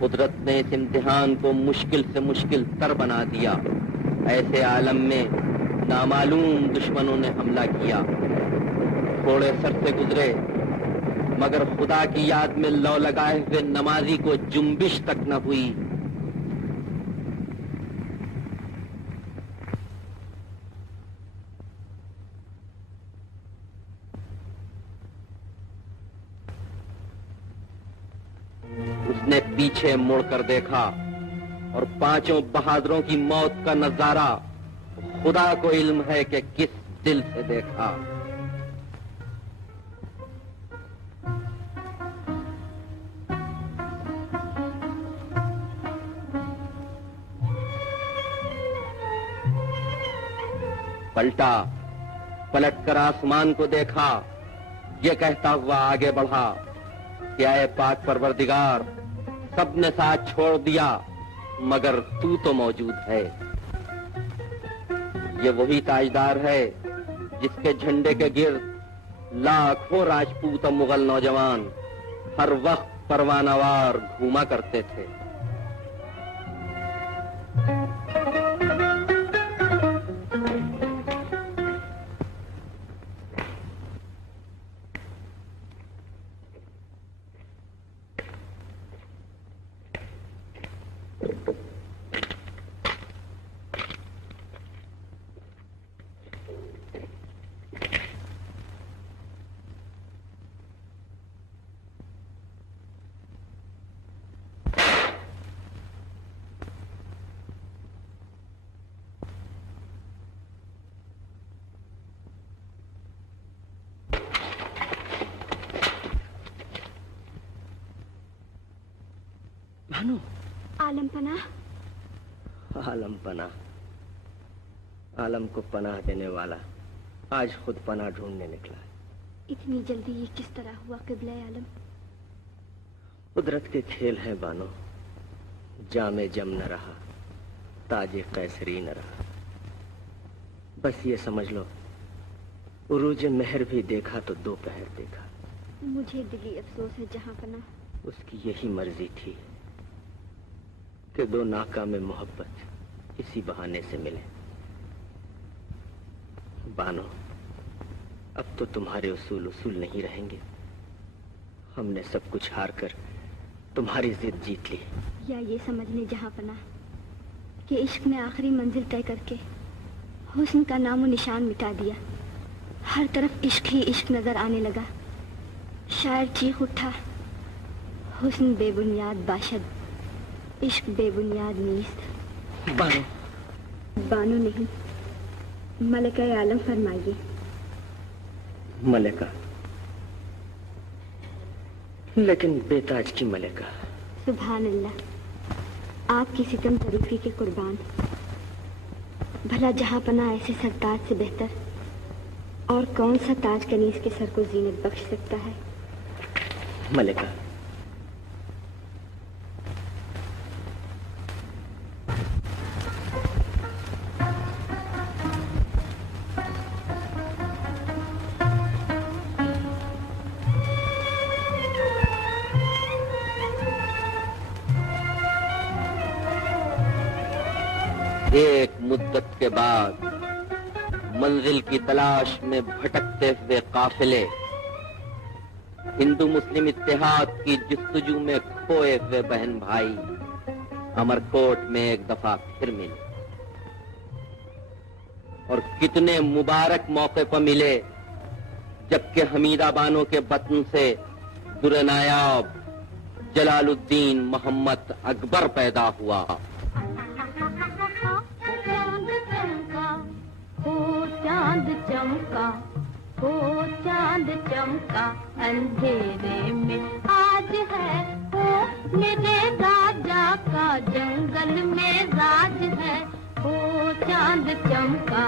कुदरत ने इस इम्तिहान को मुश्किल से मुश्किल तर बना दिया। ऐसे आलम में नामालूम दुश्मनों ने हमला किया। थोड़े सर से गुजरे, मगर खुदा की याद में लौ लगाए हुए नमाजी को जुम्बिश तक न हुई। उसने पीछे मुड़कर देखा और 5 बहादुरों की मौत का नजारा खुदा को इल्म है कि किस दिल से देखा। पलटा, पलटकर आसमान को देखा, ये कहता हुआ आगे बढ़ा, क्या है पाक परवरदिगार, सबने साथ छोड़ दिया मगर तू तो मौजूद है। ये वही ताजदार है जिसके झंडे के गिर्द लाखों राजपूत और मुगल नौजवान हर वक्त परवानावार घूमा करते थे। भानु, आलम पनाह। आलम पनाह, आलम को पनाह देने वाला आज खुद पनाह ढूंढने निकला है। इतनी जल्दी ये किस तरह हुआ क़िबला आलम? कुदरत के खेल हैं बानो। जामे जम न रहा, ताजे कैसरी न रहा। बस ये समझ लो, उरूज मेहर भी देखा तो दोपहर देखा। मुझे दिली अफसोस है जहां पनाह। उसकी यही मर्जी थी कि 2 नाकाम मोहब्बत इसी बहाने से मिले। बानो, अब तो तुम्हारे उसूल नहीं रहेंगे। हमने सब कुछ हार कर तुम्हारी जिद जीत ली। या ये समझने जहां पनाह कि इश्क ने आखिरी मंजिल तय करके हुस्न का नामो निशान मिटा दिया। हर तरफ इश्क ही इश्क नजर आने लगा। शायर चीख उठा, हुस्न बेबुनियाद बाशद, इश्क बेबुनियाद नीस्त। बानो, बानो नहीं, मलिका आलम फरमाइए। मलिका, लेकिन बेताज की मलिका। सुभान अल्लाह, आपकी सितम तरीफी के कुर्बान। भला जहां पना ऐसे सरताज से बेहतर और कौन सा ताज कनीज के सर को जीनत बख्श सकता है? मलिका, एक मुद्दत के बाद मंजिल की तलाश में भटकते हुए काफिले हिंदू मुस्लिम इत्तेहाद की जस्तजू में खोए हुए बहन भाई अमरकोट में एक दफा फिर मिले। और कितने मुबारक मौके पर मिले जबकि हमीदा बानो के बतन से दुर्नायाब जलालुद्दीन मोहम्मद अकबर पैदा हुआ। चमका, हो चांद चमका अंधेरे में आज है, हो मेरे राजा का जंगल में राज है। हो चांद चमका,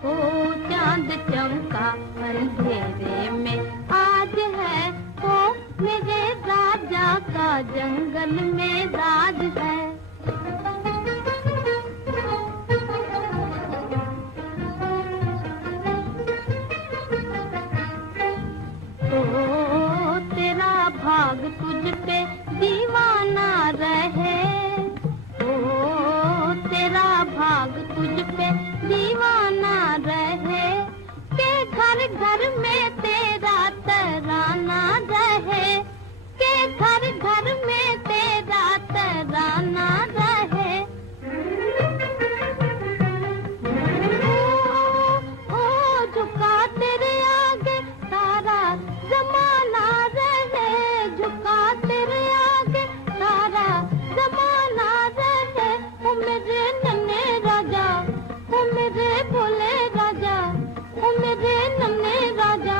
हो चांद चमका अंधेरे में आज है, हो मेरे राजा का जंगल में राज है। तेरा भाग तुझ पे दीवाना रहे, ओ तेरा भाग तुझ पे दीवाना रहे, के घर घर में तेरा तराना रहे, के घर घर में तेरा तराना रहे। ओ झुका तेरे आगे सारा जमाना रहे, झुका तेरे आगे सारा जमाना रहे। ओ मेरे नन्हे राजा, ओ मेरे भोले राजा, ओ मेरे नन्हे राजा,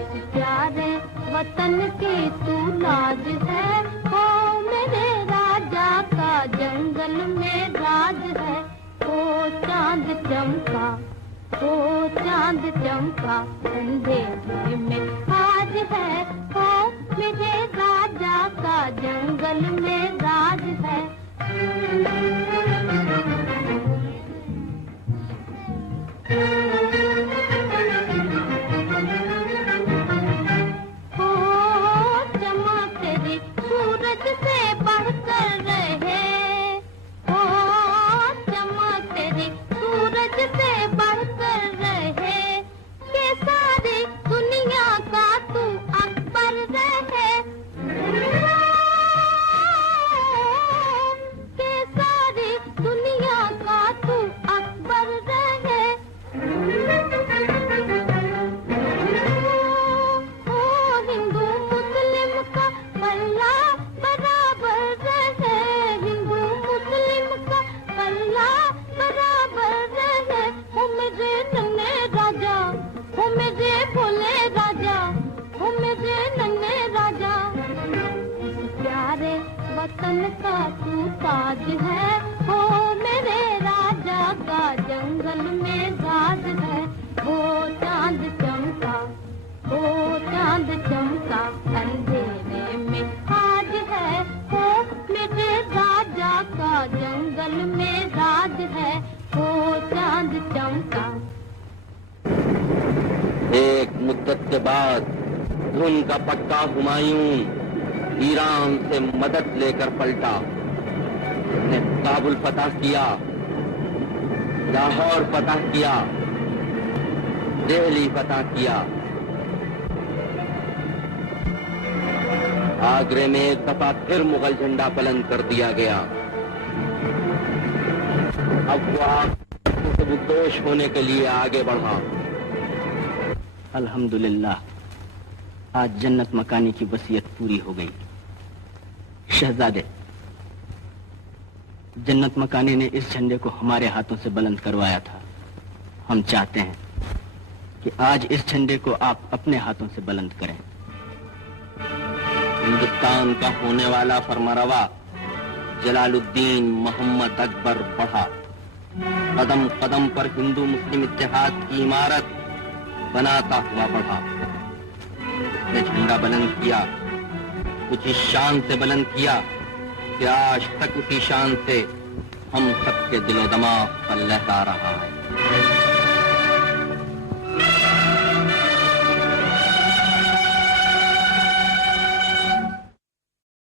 इस प्यारे वतन की तू लाज है। ओ मेरे राजा का जंगल में राज है। ओ चांद चमका, ओ चांद चमका अंधेरे में आज है, ओ मेरे राजा का जंगल में राज है। ओ चमक तेरी सूरज से बढ़कर रहे, ओ चमक तेरी सूरज से बढ़कर रहे, के सारी दुनिया का तू अकबर रहे, के सारी दुनिया का तू अकबर रहे। ओ हिंदू मुस्लिम का पल्ला बराबर रहे, हिंदू मुस्लिम का पल्ला बराबर रहे। ओ मेरे नन्हे राजा, ओ मेरे भोले राजा, ओ मेरे नन्हे राजा, इस प्यारे वतन का तू ताज है। ओ मेरे राजा का जंगल में राज है। ओ चांद चमका, ओ चांद चमका अंधेरे में आज है, ओ मेरे राजा का जंगल में राज है। ओ चांद चमका। एक मुद्दत के बाद धुन का पक्का हुमायूं ईरान से मदद लेकर पलटा। उसने काबुल फतह किया, लाहौर फतह किया, दिल्ली फतह किया। आगरे में एक दफा फिर मुगल झंडा बुलंद कर दिया गया। अब वो आपसे निर्दोष होने के लिए आगे बढ़ा। अल्हम्दुलिल्लाह, आज जन्नत मकानी की वसीयत पूरी हो गई। शहजादे, जन्नत मकानी ने इस झंडे को हमारे हाथों से बुलंद करवाया था। हम चाहते हैं कि आज इस झंडे को आप अपने हाथों से बुलंद करें। हिंदुस्तान का होने वाला फरमारवा जलालुद्दीन मोहम्मद अकबर बढ़ा। कदम कदम पर हिंदू मुस्लिम इत्तेहाद की इमारत बनाता हुआ बढ़ा। उसने झंडा बुलंद किया, कुछ इस शान से बुलंद किया कि आज तक उसी शान से हम सबके दिलो दिमाग पर लहरा रहा है।